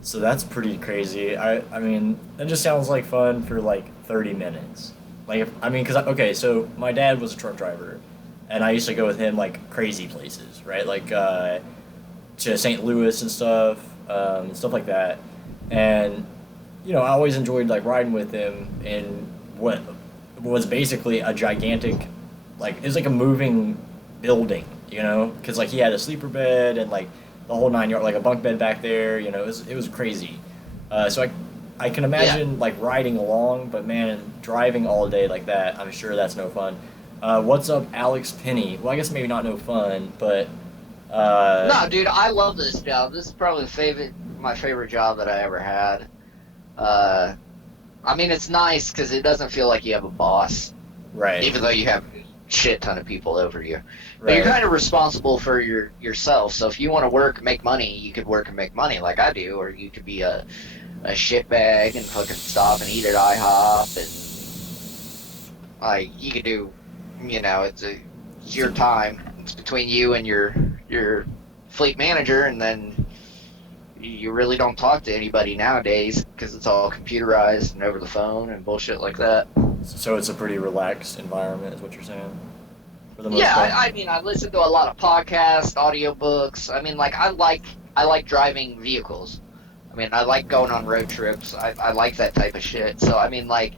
So that's pretty crazy. I mean, that just sounds like fun for 30 minutes. So my dad was a truck driver, and I used to go with him crazy places, right? To St. Louis and stuff like that. And I always enjoyed riding with him in what was basically a gigantic, it was a moving building, because he had a sleeper bed and the whole 9 yards, a bunk bed back there, it was crazy. So I can imagine riding along, but man, driving all day like that, I'm sure that's no fun. What's up, Alex Penny? Well, I guess maybe not no fun, but no, dude, I love this job. This is probably my favorite job that I ever had. I mean, it's nice because it doesn't feel like you have a boss. Right. Even though you have shit ton of people over you. But you're kind of responsible for yourself. So if you want to work, make money, you could work and make money like I do, or you could be a shitbag and fucking stop and eat at IHOP, and like you could do, it's your time. It's between you and your fleet manager, and then you really don't talk to anybody nowadays because it's all computerized and over the phone and bullshit like that. So it's a pretty relaxed environment, is what you're saying? For the most Yeah, part? I mean, I listen to a lot of podcasts, audiobooks. I mean, like, I like driving vehicles. I mean, I like going on road trips. I like that type of shit. So, I mean, like,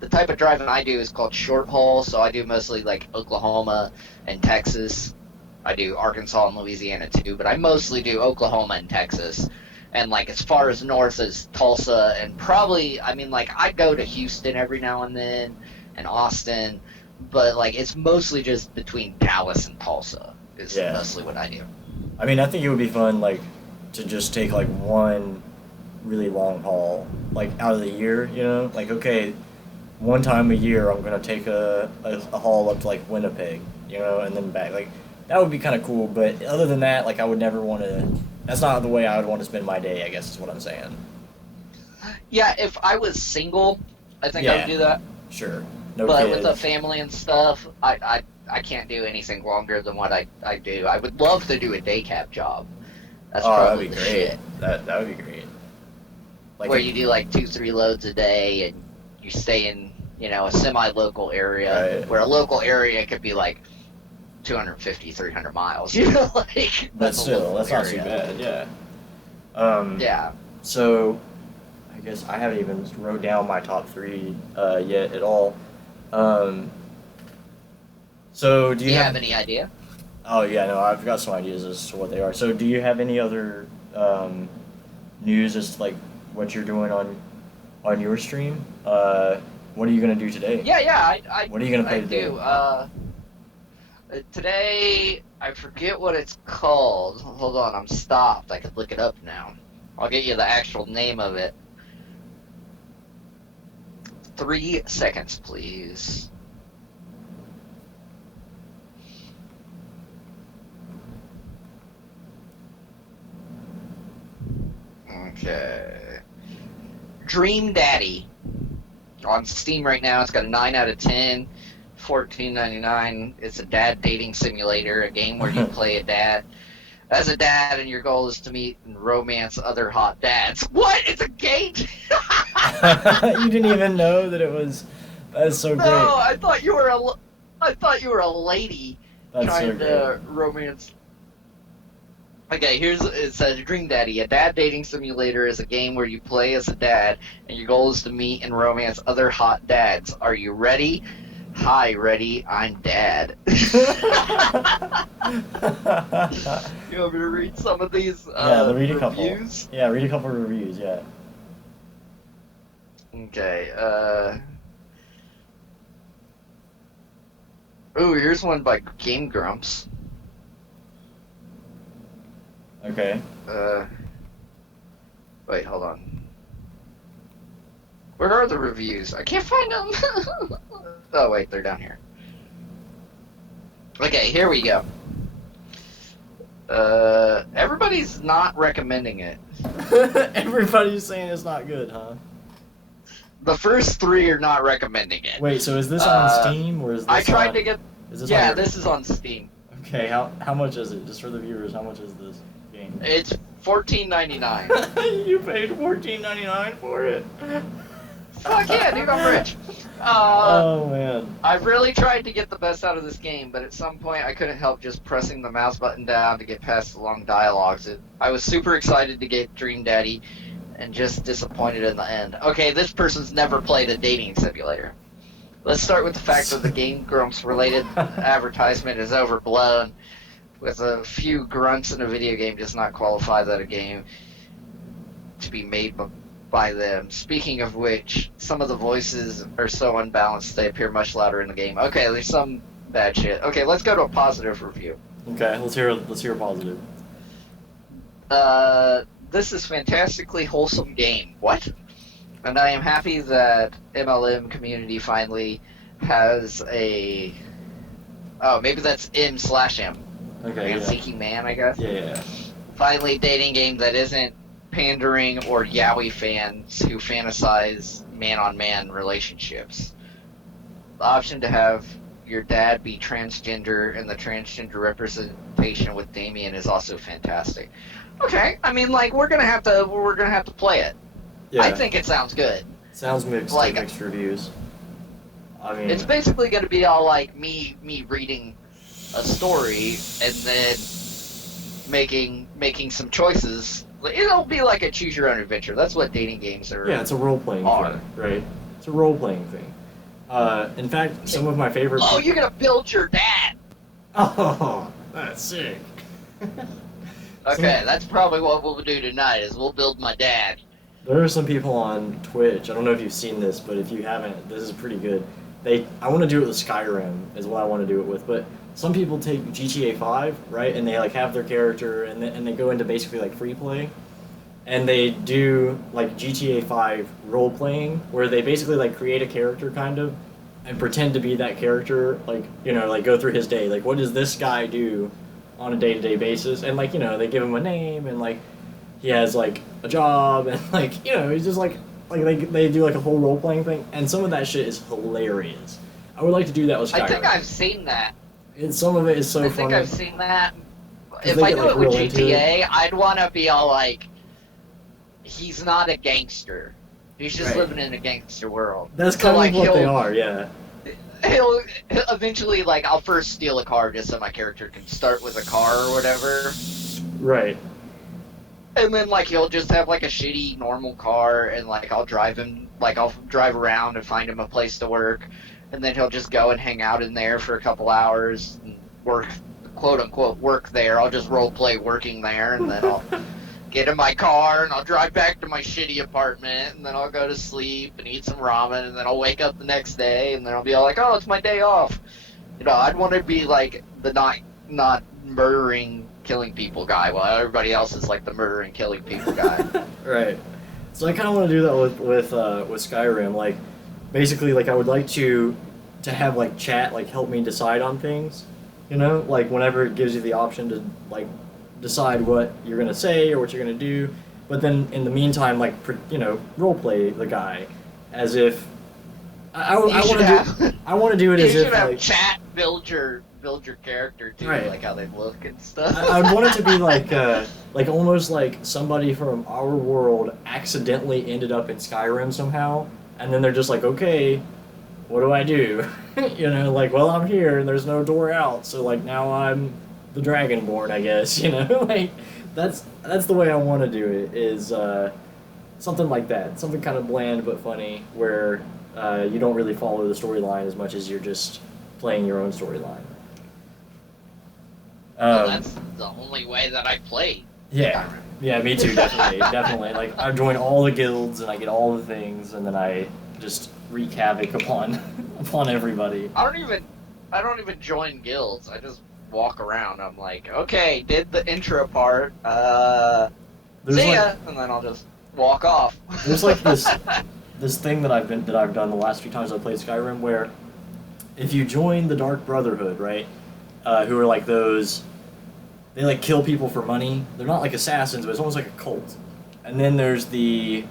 the type of driving I do is called short haul. So I do mostly, like, Oklahoma and Texas. I do Arkansas and Louisiana, too. But I mostly do Oklahoma and Texas. And, like, as far as north as Tulsa, and probably, I mean, like, I go to Houston every now and then, and Austin, but, like, it's mostly just between Dallas and Tulsa is mostly what I do. I mean, I think it would be fun, like, to just take, like, one really long haul, like, out of the year, Like, okay, one time a year I'm going to take a haul up to, like, Winnipeg, and then back. Like, that would be kind of cool, but other than that, like, I would never want to... That's not the way I would want to spend my day, I guess is what I'm saying. Yeah, if I was single, I think I would do that. Sure. No but kids. with a family and stuff, I can't do anything longer than what I do. I would love to do a day cab job. That's probably that'd be the great. shit. That would be great. Like where you do like 2-3 loads a day and you stay in, a semi-local area, right. where a local area could be like 250, 300 miles, like. But still, that's not too bad, yeah. Yeah. So, I guess I haven't even wrote down my top 3 yet at all. So, do you have any idea? Oh, yeah, no, I've got some ideas as to what they are. So, do you have any other news as to, like, what you're doing on your stream? What are you going to do today? Yeah, what are you going to play today? Today, I forget what it's called. Hold on, I'm stopped. I could look it up now. I'll get you the actual name of it. 3 seconds, please. Okay. Dream Daddy. On Steam right now, it's got a 9 out of 10. $14.99. It's a dad dating simulator, a game where you play a dad as a dad, and your goal is to meet and romance other hot dads. What? It's a game? You didn't even know that it was. That's so great. No, I thought you were a lady trying to romance. Okay, it says Dream Daddy. A dad dating simulator is a game where you play as a dad, and your goal is to meet and romance other hot dads. Are you ready? Hi, ready? I'm Dad. You want me to read some of these read a couple. reviews? Yeah, read a couple of reviews, yeah. Okay, ooh, here's one by Game Grumps. Okay. Wait, hold on. Where are the reviews? I can't find them. Oh, wait, they're down here. Okay, here we go. Everybody's not recommending it. Everybody's saying it's not good, huh? The first 3 are not recommending it. Wait, so is this on Steam or is this I tried on... to get... Is this Yeah, on... this is on Steam. Okay, how much is it? Just for the viewers, how much is this game? It's $14.99. You paid $14.99 for it? Fuck yeah, dude, I'm rich. Oh, man. I really tried to get the best out of this game, but at some point I couldn't help just pressing the mouse button down to get past the long dialogues. I was super excited to get Dream Daddy, and just disappointed in the end. Okay, this person's never played a dating simulator. Let's start with the fact that the Game Grumps related advertisement is overblown. With a few grunts in a video game does not qualify that a game to be made by them. Speaking of which, some of the voices are so unbalanced they appear much louder in the game. Okay, there's some bad shit. Okay, let's go to a positive review. Okay, let's hear a positive. This is fantastically wholesome game. What? And I am happy that MLM community finally has a Oh, maybe that's M/M. Okay. Man Yeah. Seeking Man, I guess. Yeah. Finally, dating game that isn't pandering or yaoi fans who fantasize man-on-man relationships. The option to have your dad be transgender and the transgender representation with Damien is also fantastic. Okay, I mean, like we're gonna have to play it. Yeah. I think it sounds good. Sounds mixed, like mixed reviews. I mean, It's basically gonna be all like me reading a story and then making some choices. It'll be like a choose your own adventure. That's what dating games are. yeah, it's a role playing thing, right? It's a role playing thing. In fact, some of my favorite. Oh, you're gonna build your dad. Oh, that's sick. Okay, that's probably what we'll do tonight. Is we'll build my dad. There are some people on Twitch. I don't know if you've seen this, but if you haven't, this is pretty good. I want to do it with Skyrim, is what I want to do it with. But some people take GTA 5, right, and they like have their character, and they go into basically like free play, and they do like GTA 5 role playing, where they basically like create a character kind of, and pretend to be that character, like like go through his day, like what does this guy do on a day-to-day basis, and like they give him a name, and like he has like a job, and like he's just like they do like a whole role playing thing, and some of that shit is hilarious. I would like to do that with Skyrim. I think I've seen that. And some of it is so funny. I think I've seen that. If they I get, do like, it with real into GTA, I'd want to be all like, he's not a gangster. He's just Right. living in a gangster world. That's So, kind like, of what they he'll- are, yeah. He'll eventually, like, I'll first steal a car just so my character can start with a car or whatever. Right. And then, like, he'll just have, like, a shitty, normal car, and, like, I'll drive him, like, I'll drive around and find him a place to work, and then he'll just go and hang out in there for a couple hours and work, quote-unquote, work there. I'll just role-play working there, and then I'll get in my car, and I'll drive back to my shitty apartment, and then I'll go to sleep and eat some ramen, and then I'll wake up the next day, and then I'll be all like, oh, it's my day off. I'd want to be, like, the not murdering, killing people guy, while everybody else is, like, the murdering, killing people guy. Right. So I kind of want to do that with Skyrim. Like, basically, like I would like to have like chat like help me decide on things. Like whenever it gives you the option to like decide what you're gonna say or what you're gonna do, but then in the meantime, like role play the guy as if I want to do it You as if should have like chat build your character too, Right. like how they look and stuff. I would want it to be like almost like somebody from our world accidentally ended up in Skyrim somehow, and then they're just like, okay, what do I do? Like, well, I'm here and there's no door out, so like now I'm the Dragonborn, I guess. Like that's the way I want to do it. Is something like that, something kind of bland but funny, where you don't really follow the storyline as much as you're just playing your own storyline. Well, that's the only way that I play. Yeah, yeah, me too, definitely, definitely. Like, I join all the guilds and I get all the things, and then I just wreak havoc upon everybody. I don't even join guilds. I just walk around. I'm like, okay, did the intro part. There's See ya, like, and then I'll just walk off. there's like this thing that I've done the last few times I played Skyrim, where if you join the Dark Brotherhood, right, who are like those, they like kill people for money. They're not like assassins, but it's almost like a cult. And then there's the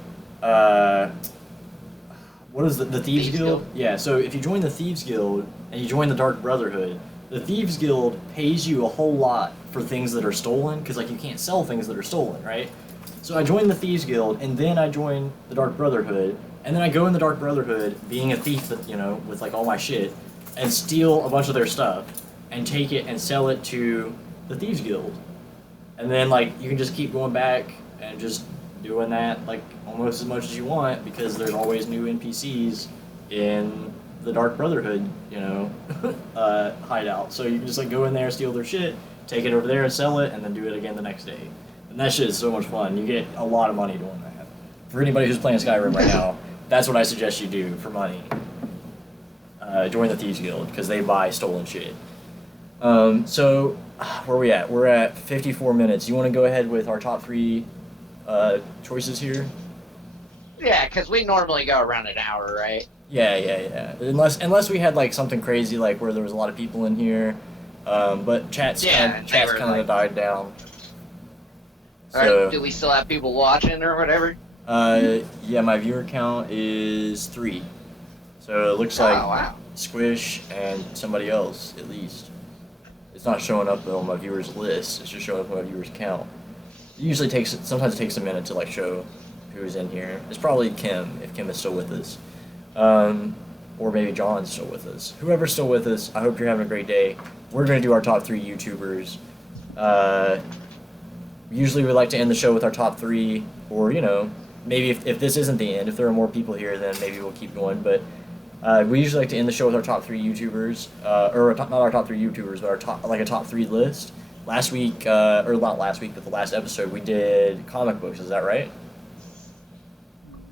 what is the Thieves Guild? Yeah, so if you join the Thieves Guild and you join the Dark Brotherhood, the Thieves Guild pays you a whole lot for things that are stolen, because like you can't sell things that are stolen, right? So I joined the Thieves Guild, and then I joined the Dark Brotherhood, and then I go in the Dark Brotherhood being a thief, that with like all my shit, and steal a bunch of their stuff, and take it and sell it to the Thieves Guild. And then like you can just keep going back and just doing that like almost as much as you want, because there's always new NPCs in the Dark Brotherhood, hideout. So you can just like go in there, steal their shit, take it over there and sell it, and then do it again the next day. And that shit is so much fun. You get a lot of money doing that. For anybody who's playing Skyrim right now, that's what I suggest you do for money. Join the Thieves Guild, because they buy stolen shit. So, where are we at? We're at 54 minutes. You want to go ahead with our top 3 choices here? Yeah, because we normally go around an hour, right? Yeah. Unless we had like something crazy like where there was a lot of people in here, but Yeah, they chat's were kind of like, died down. or So do we still have people watching or whatever? yeah, my viewer count is 3. So it looks Oh like wow. Squish and somebody else at least. It's not showing up though on my viewers list. It's just showing up on my viewers count. Sometimes it takes a minute to like show who's in here. It's probably Kim if Kim is still with us, or maybe John's still with us. Whoever's still with us, I hope you're having a great day. We're gonna do our top 3 YouTubers. Uh, Usually we like to end the show with our top 3, or maybe if this isn't the end, if there are more people here, then maybe we'll keep going. But we usually like to end the show with our top 3 YouTubers, not our top 3 YouTubers, but a top 3 list. Last week, or not last week, but the last episode, we did comic books. Is that right?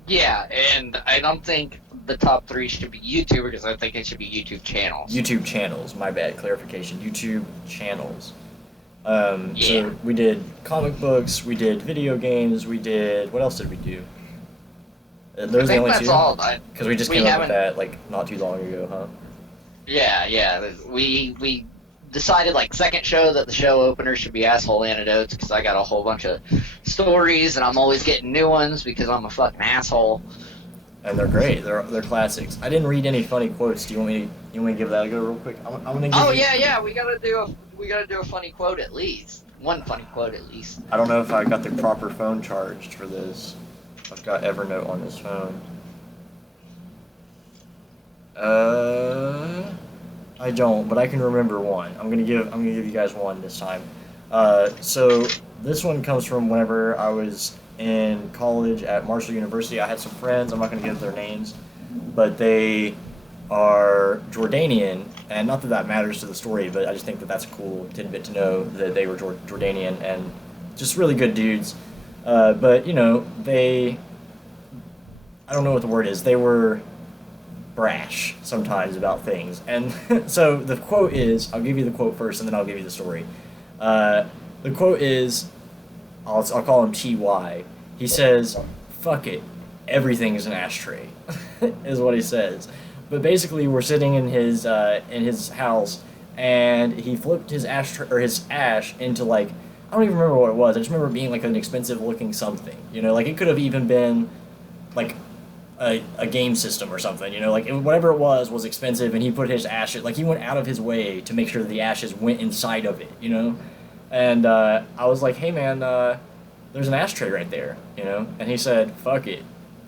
Yeah, and I don't think the top 3 should be YouTubers. I think it should be YouTube channels. YouTube channels. My bad. Clarification. YouTube channels. Yeah. So we did comic books. We did video games. We did. What else did we do? Those I are the think only that's 2. all. Because we just We came up with haven't. that like not too long ago, huh? Yeah. We decided like second show that the show opener should be asshole anecdotes because I got a whole bunch of stories and I'm always getting new ones because I'm a fucking asshole. And they're great. They're classics. I didn't read any funny quotes. Do you want me to give that a go real quick? I'm gonna give Oh you, yeah. We gotta do a funny quote at least. One funny quote at least. I don't know if I got the proper phone charged for this. I've got Evernote on this phone. I don't, but I can remember one. I'm gonna give you guys one this time. So this one comes from whenever I was in college at Marshall University. I had some friends. I'm not gonna give their names, but they are Jordanian, and not that that matters to the story, but I just think that that's a cool tidbit to know that they were Jordanian and just really good dudes. But I don't know what the word is. They were brash sometimes about things. And so the quote is, I'll give you the quote first and then I'll give you the story. The quote is, I'll call him TY. He says, "Fuck it, everything is an ashtray," is what he says. But basically, we're sitting in his house, and he flipped his ashtray or his ash into like, I don't even remember what it was. I just remember it being like an expensive looking something. Like it could have even been like a game system or something. Like whatever it was expensive, and he put his ashes, like he went out of his way to make sure the ashes went inside of it. And I was like, "Hey man, there's an ashtray right there," And he said, "Fuck it,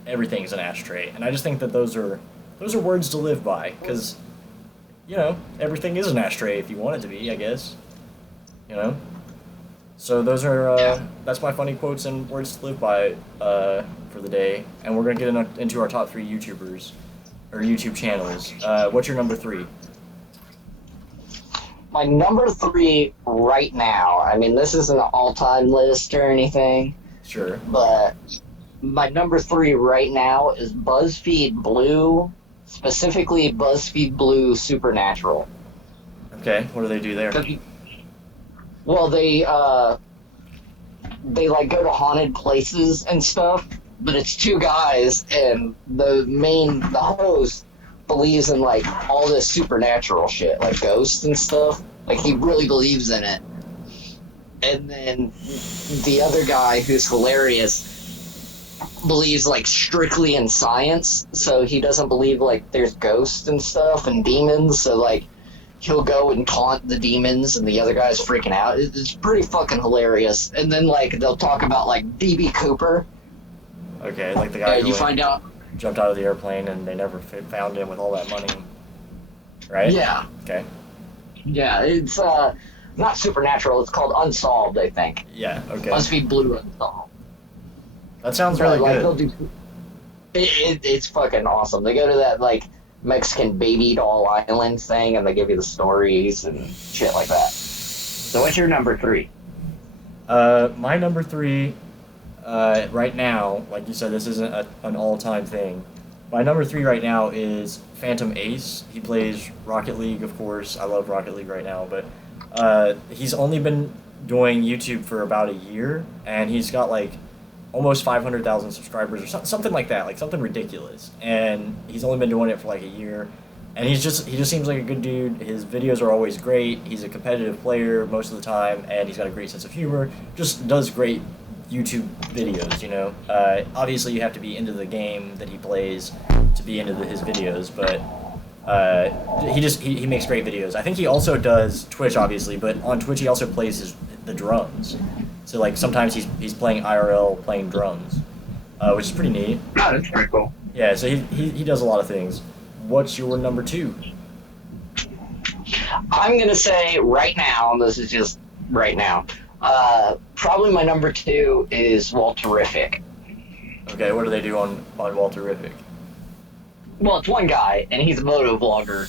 everything's an ashtray." And I just think that those are words to live by, because everything is an ashtray if you want it to be, I guess. So those are that's my funny quotes and words to live by for the day, and we're gonna get into our top 3 YouTubers or YouTube channels. What's your number 3? My number 3 right now, I mean, this isn't an all-time list or anything, Sure. but my number 3 right now is BuzzFeed Blue, specifically BuzzFeed Blue Supernatural. Okay, what do they do there? Well, they like go to haunted places and stuff, but it's 2 guys, and the host believes in like all this supernatural shit, like ghosts and stuff. Like he really believes in it. And then the other guy, who's hilarious, believes like strictly in science, so he doesn't believe like there's ghosts and stuff and demons, so like he'll go and taunt the demons, and the other guy's freaking out. It's pretty fucking hilarious. And then like they'll talk about like DB Cooper. Okay, like the guy who you find out. jumped out of the airplane and they never found him with all that money, right? Yeah, Okay. yeah. It's not supernatural. It's called Unsolved, I think. Yeah. Okay. BuzzFeed Blue Unsolved. That sounds really Like, good. they'll do. It's fucking awesome. They go to that like Mexican baby doll island thing, and they give you the stories and shit like that. So what's your number 3? My number 3, right now, like you said, this isn't an all-time thing. My number 3 right now is Phantom Ace. He plays Rocket League, of course. I love Rocket League right now, but he's only been doing YouTube for about a year, and he's got like almost 500,000 subscribers or something like that, like something ridiculous. And he's only been doing it for like a year. And he just seems like a good dude. His videos are always great. He's a competitive player most of the time, and he's got a great sense of humor. Just does great YouTube videos, you know. Obviously, you have to be into the game that he plays to be into his videos, but he makes great videos. I think he also does Twitch, obviously, but on Twitch he also plays the drums. So like sometimes he's playing IRL, playing drums, which is pretty neat. Oh, that's pretty cool. Yeah, so he does a lot of things. What's your number 2? I'm gonna say right now, this is just right now, probably my number 2 is Walterific. Okay, what do they do on Walterific? Well, it's one guy, and he's a moto vlogger,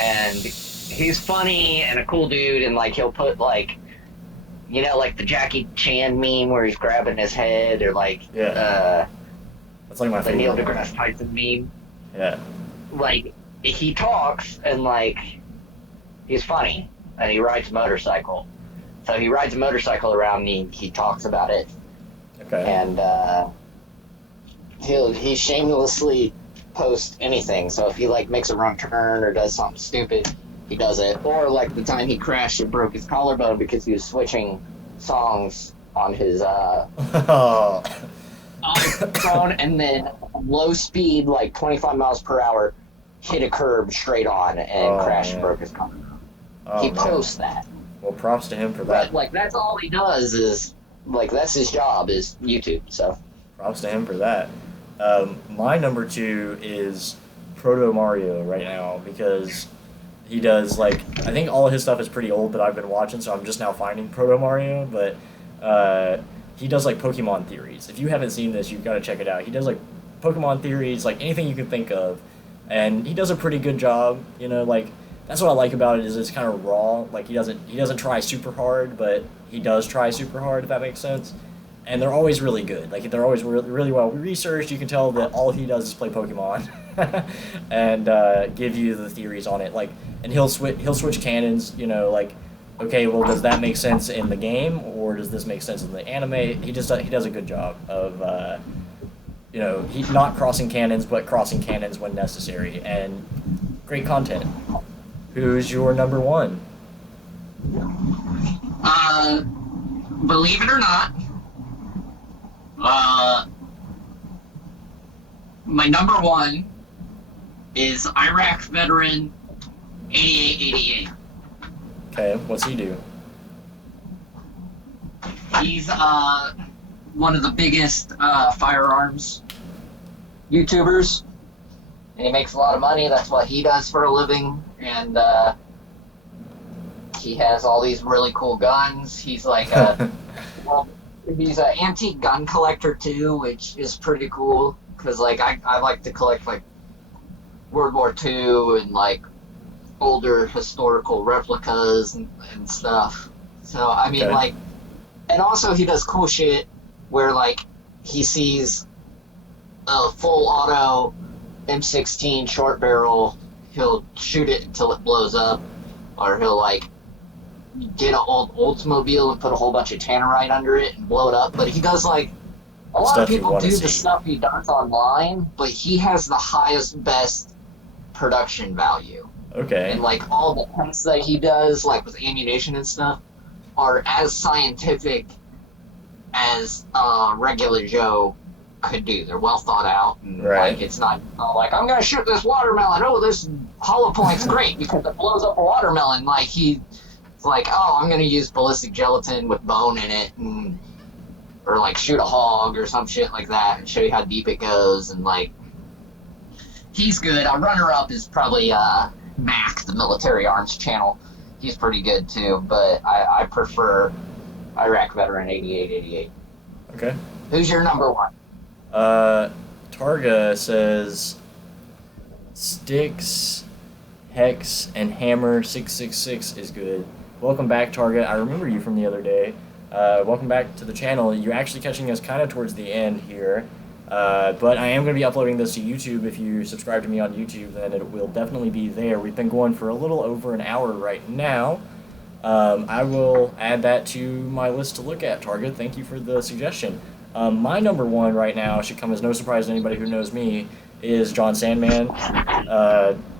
and he's funny and a cool dude, and like he'll put like, you know, like the Jackie Chan meme where he's grabbing his head, or like that's like my the favorite. Neil deGrasse Tyson meme. Yeah. Like he talks and like he's funny, and he rides a motorcycle. So he rides a motorcycle around, and he talks about it. Okay. And he shamelessly post anything. So if he like makes a wrong turn or does something stupid, he does it. Or like the time he crashed and broke his collarbone because he was switching songs on his iPhone, and then low speed, like 25 miles per hour, hit a curb straight on and crashed and broke his collarbone. He posts that. Well, props to him for that. But like that's all he does is like that's his job is YouTube. So props to him for that. My number 2 is Proto Mario right now, because he does like, I think all of his stuff is pretty old that I've been watching, so I'm just now finding Proto Mario, but he does like Pokemon theories. If you haven't seen this, you've got to check it out. He does like Pokemon theories, like anything you can think of, and he does a pretty good job, you know, like that's what I like about it, is it's kind of raw. Like he doesn't try super hard, but he does try super hard, if that makes sense. And they're always really good. Like they're always really well researched. You can tell that all he does is play Pokemon, and give you the theories on it. Like, and he'll switch canons. You know, like, okay, well, does that make sense in the game, or does this make sense in the anime? He does a good job of, you know, he's not crossing canons, but crossing canons when necessary, and great content. Who's your number 1? believe it or not, my number 1 is Iraq veteran 8888. Okay, what's he do? He's one of the biggest firearms YouTubers, and he makes a lot of money. That's what he does for a living, and he has all these really cool guns. He's like he's an antique gun collector too, which is pretty cool, because like I like to collect like World War II and like older historical replicas and stuff. So I mean, Okay. like, and also he does cool shit where like he sees a full auto M16 short barrel, he'll shoot it until it blows up, or he'll like get an old Oldsmobile and put a whole bunch of tannerite under it and blow it up. But he does like a lot Stuff of you people wanna do see. the stuff he does online, but he has the highest, best production value. Okay. And like all the tests that he does, like with ammunition and stuff, are as scientific as regular Joe could do. They're well thought out, and Right. like it's not like I'm gonna shoot this watermelon. Oh, this hollow point's great because it blows up a watermelon. Like he's like, oh, I'm gonna use ballistic gelatin with bone in it, and or like shoot a hog or some shit like that, and show you how deep it goes. And like he's good. Our runner-up is probably Mac, the Military Arms channel. He's pretty good too, but I prefer Iraq Veteran 8888. Okay. Who's your number 1? Targa says Sticks, Hex, and Hammer 666 is good. Welcome back, Targa. I remember you from the other day. Welcome back to the channel. You're actually catching us kind of towards the end here. But I am going to be uploading this to YouTube. If you subscribe to me on YouTube, then it will definitely be there. We've been going for a little over an hour right now. I will add that to my list to look at, Target. Thank you for the suggestion. My number one right now should come as no surprise to anybody who knows me is John Sandman.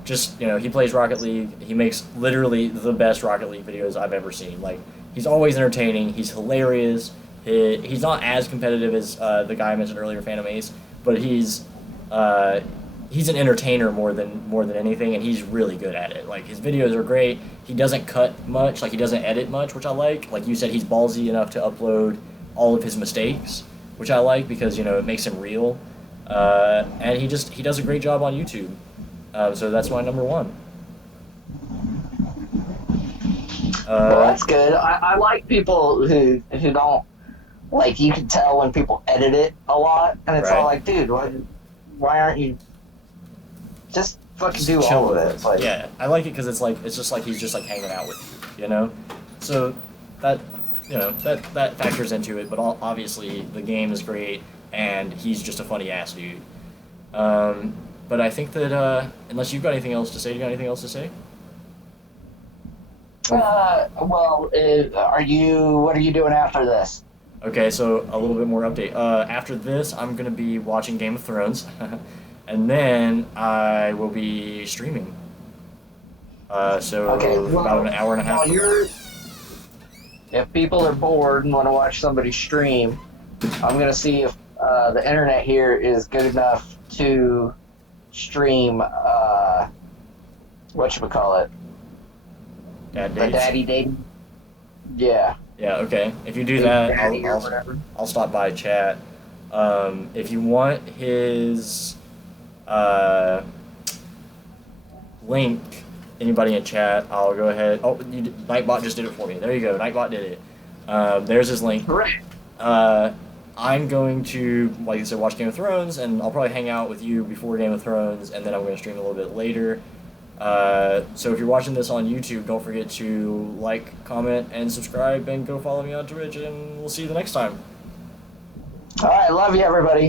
Just he plays Rocket League. He makes literally the best Rocket League videos I've ever seen. Like he's always entertaining. He's hilarious. He's not as competitive as the guy I mentioned earlier, Phantom Ace, but he's an entertainer more than anything, and he's really good at it. Like his videos are great. He doesn't cut much. Like he doesn't edit much, which I like. Like you said, he's ballsy enough to upload all of his mistakes, which I like because it makes him real. And he does a great job on YouTube. So that's my number one. Well, that's good. I like people who don't, like, you can tell when people edit it a lot, and it's all like, dude, why aren't you just fucking do all of it? Like, yeah, I like it because it's just like he's just like hanging out with you, So that that factors into it. But obviously the game is great, and he's just a funny ass dude. But I think that unless you've got anything else to say, do you got anything else to say? well, what are you doing after this? Okay, so a little bit more update. After this, I'm gonna be watching Game of Thrones, and then I will be streaming. About an hour and a half. If people are bored and want to watch somebody stream, I'm gonna see if the internet here is good enough to stream. Whatchamacallit? Dad The dates. daddy dating. Yeah. Yeah, okay. If you do that, Daddy or whatever. I'll stop by chat. If you want his link, anybody in chat, I'll go ahead. Oh, Nightbot just did it for me. There you go. Nightbot did it. There's his link. Correct. I'm going to, like I said, watch Game of Thrones, and I'll probably hang out with you before Game of Thrones, and then I'm going to stream a little bit later. So if you're watching this on YouTube, don't forget to like, comment, and subscribe, and go follow me on Twitch, and we'll see you the next time. All right, love you, everybody.